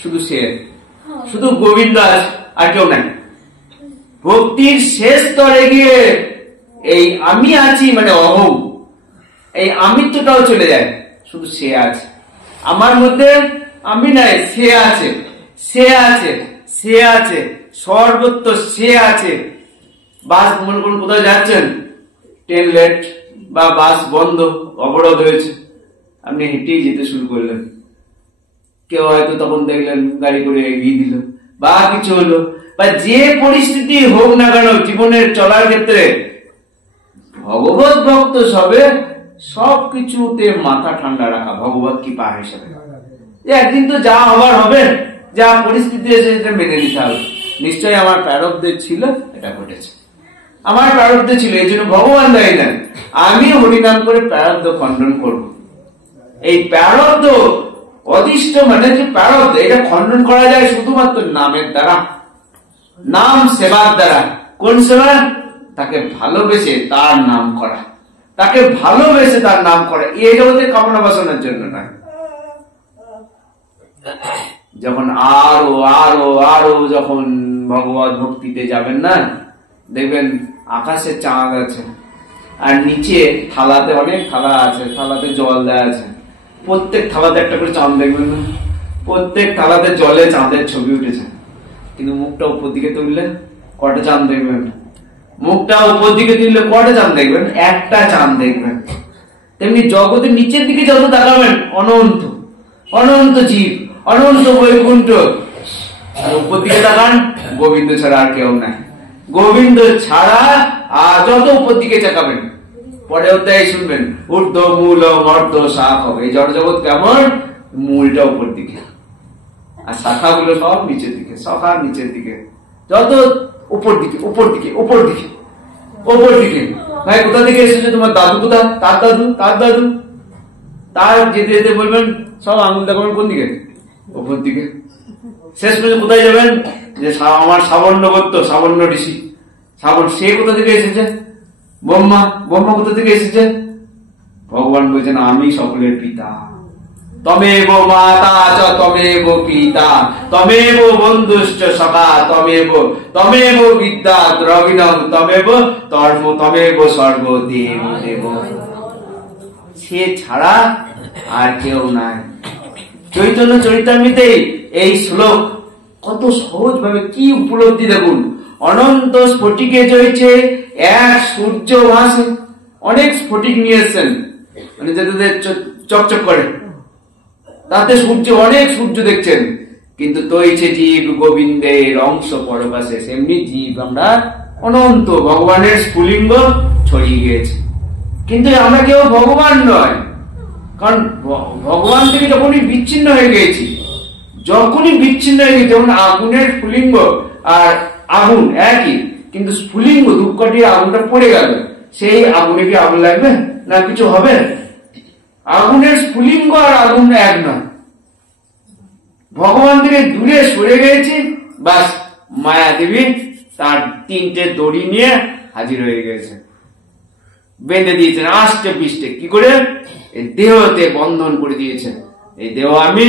শুধু সে, শুধু গোবিন্দ আছে, আর কেউ নাই। ভক্তির শেষ স্তরে গিয়ে এই আমি আছি মানে অহং, এই আমিত্বটাও চলে যায়, শুধু সে আছে। আমার মধ্যে আমি নাই, সে আছে, সে আছে, সে আছে, সর্বত্র সে আছে। বাস মনে করুন কোথাও যাচ্ছেন, ট্রেন লেট বা বাস বন্ধ, অবরোধ হয়েছে, আপনি হেঁটেই যেতে শুরু করলেন। কেউ হয়তো তখন দেখলেন গাড়ি করে এগিয়ে দিল বা কিছু হলো, বা যে পরিস্থিতি হোক না কেন জীবনের চলার ক্ষেত্রে ভগবত ভক্ত সবে সবকিছুতে মাথা ঠান্ডা রাখা, ভগবত কৃপা হিসাবে যে একদিন তো যা হবার হবে, যা পরিস্থিতি আছে এটা মেনে নিতে হবে। নিশ্চয়ই আমার প্রারব্ধে ছিল, এটা ঘটেছে, আমার প্রারব্ধে ছিল, এই জন্য ভগবান দায়ী নেন। আমি হরিনাম করে প্রারব্ধ খণ্ডন করব। এই প্রারব্ধ অদিষ্ট মানে যে প্রারব্ধ, এটা খণ্ডন করা যায় শুধুমাত্র নামের দ্বারা, নাম সেবার দ্বারা। কোন সেবা? তাকে ভালোবেসে তার নাম করা, তাকে ভালোবেসে তার নাম করা, এই জগতে কামনা বাসনার জন্য নয়। যখন আরো আরো আরো যখন ভগবত ভক্তিতে যাবেন না, দেখবেন আকাশে চাঁদ আছে, আর নিচে থালাতে অনেক থালা আছে, থালাতে জল দেওয়া আছে, প্রত্যেক থালাতে একটা করে চাঁদ দেখবেন না, প্রত্যেক থালাতে জলে চাঁদের ছবি উঠেছে। কিন্তু মুখটা উপর দিকে তুললে কটা চাঁদ দেখবেন? মুখটা উপর দিকে তুললে কটা চাঁদ দেখবেন? একটা চাঁদ দেখবেন। তেমনি জগতের নিচের দিকে যত তাকাবেন অনন্ত অনন্ত জীব, অনন্ত বৈকুণ্ঠ, আর উপর দিকে তাকান গোবিন্দ ছাড়া আর কেউ নাই। গোবিন্দ ছাড়া আর যত উপর দিকে তাকাবেন, পরে অধ্যায় শুনবেন ঊর্ধ্ব মূল মর্ধ্য শাখ হবে। এই জড় জগৎ কেমন? মূলটা উপর দিকে আর শাখাগুলো সব নিচের দিকে, শাখা নিচের দিকে, যত উপর দিকে উপর দিকে উপর দিকে উপর দিকে। ভাই কোথা থেকে এসেছে? তোমার দাদু কোথা? তার দাদু, তার দাদু, তার যেতে যেতে বলবেন সব আঙুল দেখাবেন কোন দিকে? উপর দিকে। শেষ পর্যন্ত কোথায় যাবেন? যে আমার সাবর্ণ গোত্র, সাবর্ণ ঋষি, সাবর্ণ, সে কোথা থেকে এসেছে? ব্রহ্মা, ব্রহ্মা কোথা থেকে এসেছে? ভগবান বলছেন আমি সকলের পিতা। তমেব মাতা চ তমেব পিতা তমেব বন্ধুশ্চ সখা তমেব তমেব বিদ্যা দ্রবিণং তমেব ধর্ম তমেব সর্বদেব দেব। সে ছাড়া আর কেউ নাই। চৈতন্য চরিতামৃতে এই শ্লোক কত সহজ ভাবে কি উপলব্ধি দেখুন। অনন্ত স্ফটিকে চলছে এক সূর্য ভাসে, অনেক স্ফটিক নিয়ে এসছেন, মানে যাতে চকচক করে, তাতে সূর্য, অনেক সূর্য দেখছেন, কিন্তু তৈছে জীব গোবিন্দের অংশ পরবাসে। সেমনি জীব আমরা অনন্ত, ভগবানের স্ফুলিঙ্গ ছড়িয়ে গিয়েছে, কিন্তু আমরা কেউ ভগবান নয়। কারণ ভগবান থেকে যখনই বিচ্ছিন্ন হয়ে গেছি, যখনই বিচ্ছিন্ন হয়ে গেছি, যেমন আগুনের স্ফুলিঙ্গ আর আগুন একই, কিন্তু স্ফুলিঙ্গ ধূপকাঠির আগুনটা পড়ে গেল, সেই আগুনে কি আগুন লাগবে না কিছু হবে? আগুনের স্ফুলিঙ্গ আর আগুন এক নয়। ভগবান থেকে দূরে সরে গেছে, বাস মায়া দেবী তার তিনটে দড়ি নিয়ে হাজির হয়ে গেছে, বেঁধে দিয়েছেন আষ্টে পৃষ্ঠে। কি করে? এই দেহতে বন্ধন করে দিয়েছেন। এই দেহ আমি,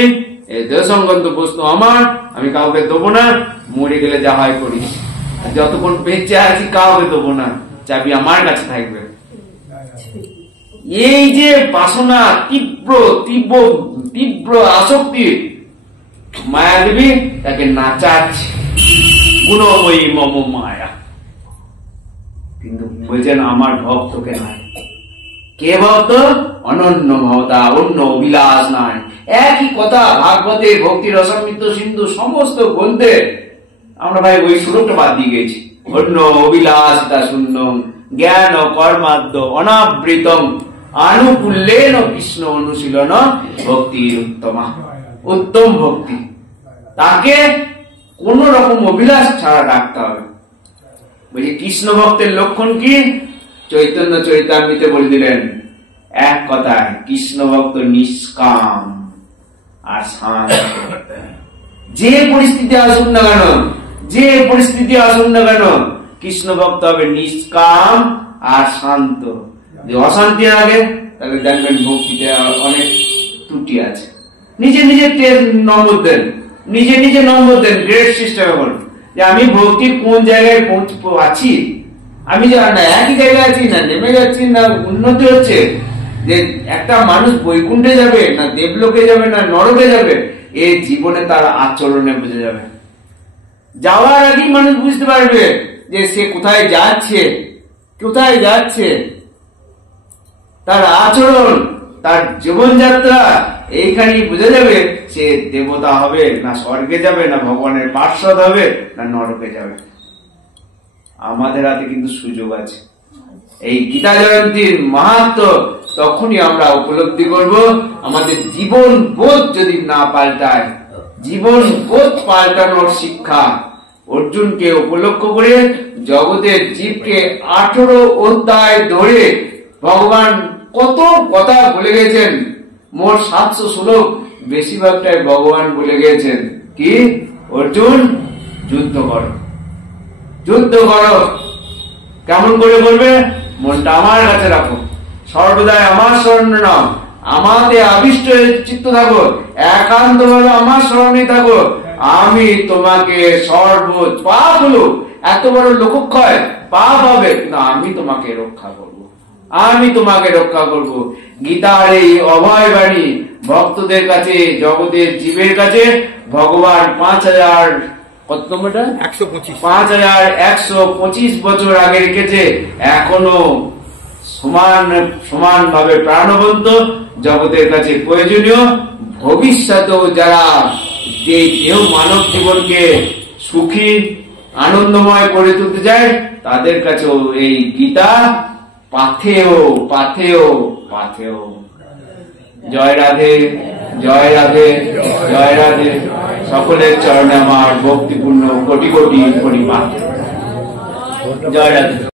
এই দেহ সংক্রান্ত বস্তু আমার, আমি কাউকে দেবো না, মরে গেলে যা হয় করিস, যতক্ষণ বেঁচে আছি কাউকে দেবো না, চাবি আমার কাছে থাকবে। এই যে বাসনা, তীব্র তীব্র তীব্র আসক্তি, মায়াদেবী তাকে নাচাচ্ছে গুণময়ী মম মায়া। কিন্তু বলছেন আমার ভক্তকে নাই। কে ভক্ত? অনন্য ভবতা, অন্য অভিলাষ নাই। একই কথা ভাগবতে, ভক্তি রসামৃত সিন্ধু সমস্ত গ্রন্থে আমরা ভাই ওই শ্লোকটা বাদ দিয়ে গেছি। অন্য অভিলাষিতা শূন্যম জ্ঞান কর্মাদ্য অনাবৃতম আনুকূল্যেন কৃষ্ণ অনুশীলন ভক্তির উত্তমা। উত্তম ভক্তি, তাকে কোন রকম অভিলাষ ছাড়া ডাকতে হবে। বলছি কৃষ্ণ ভক্তের লক্ষণ কি? চৈতন্য চরিতামৃতে বলে দিলেন এক কথায়, কৃষ্ণ ভক্ত নিষ্কাম আর শান্ত। যে পরিস্থিতি আসুন না কেন, যে পরিস্থিতি আসুন না কেন, কৃষ্ণ ভক্ত হবে নিষ্কাম আর শান্ত। যদি অশান্তি লাগে তাহলে দেখবেন ভক্তিতে অনেক ত্রুটি আছে। নিজে নিজে নম্বর দেন, নিজে নিজে নম্বর দেন, গ্রেড সিস্টেমে বলুন যে আমি ভক্তির কোন জায়গায় আছি, আমি না একই জায়গায় আছি, না নেমে যাচ্ছি, না উন্নতি হচ্ছে। যে একটা মানুষ বৈকুণ্ঠে যাবে না দেবলোকে যাবে না নরকে যাবে, এই জীবনে তার আচরণে বুঝে যাবে। যাওয়ার আগেই মানুষ বুঝতে পারবে যে সে কোথায় যাচ্ছে, কোথায় যাচ্ছে। তার আচরণ, তার জীবনযাত্রা এইখানেই বুঝে যাবে সে দেবতা হবে না স্বর্গে যাবে, না ভগবানের পার্ষদ হবে, না নরকে যাবে। আমাদের হাতে কিন্তু সুযোগ আছে। এই গীতা জয়ন্তীর মাহাত্ম তখনই আমরা উপলব্ধি করব। আমাদের জীবন বোধ যদি না পাল্টায়, জীবন বোধ পাল্টানোর শিক্ষা অর্জুনকে উপলক্ষ করে জগতের জীবকে 18 অধ্যায় ধরে ভগবান কত কথা বলে গেছেন। মোট 700 শ্লোক, বেশিরভাগটাই ভগবান বলে গেছেন কি অর্জুন যুদ্ধ করো, যুদ্ধ করো। কেমন করে বলবে? মনটা আমার কাছে রাখো, সর্বদাই আমার স্মরণে নাও, আমাতে আবিষ্ট চিত্ত থাকো, একান্ত ভাবে আমার স্মরণে থাকো। আমি তোমাকে পাপ হলো এত বড় লোকক্ষয়, পাপ হবে না, আমি তোমাকে রক্ষা করব, আমি তোমাকে রক্ষা করব। গীতার এই অভয় বাণী ভক্তদের কাছে, জগতের জীবের কাছে ভগবান 5125 বছর আগে রেখেছে, এখনো সমান ভাবে প্রাণবন্ত, জগতের কাছে প্রয়োজনীয়। ভবিষ্যতেও যারা যে কেউ মানব জীবনকে সুখী আনন্দময় করে তুলতে চায় তাদের কাছেও এই গীতা পাথেয় পাথেয় পাথেয়। জয় রাধে, জয় রাধে, জয় রাধে। সকলের চরণে আমার ভক্তিপূর্ণ কোটি কোটি পরিমাণ জয় রাধে।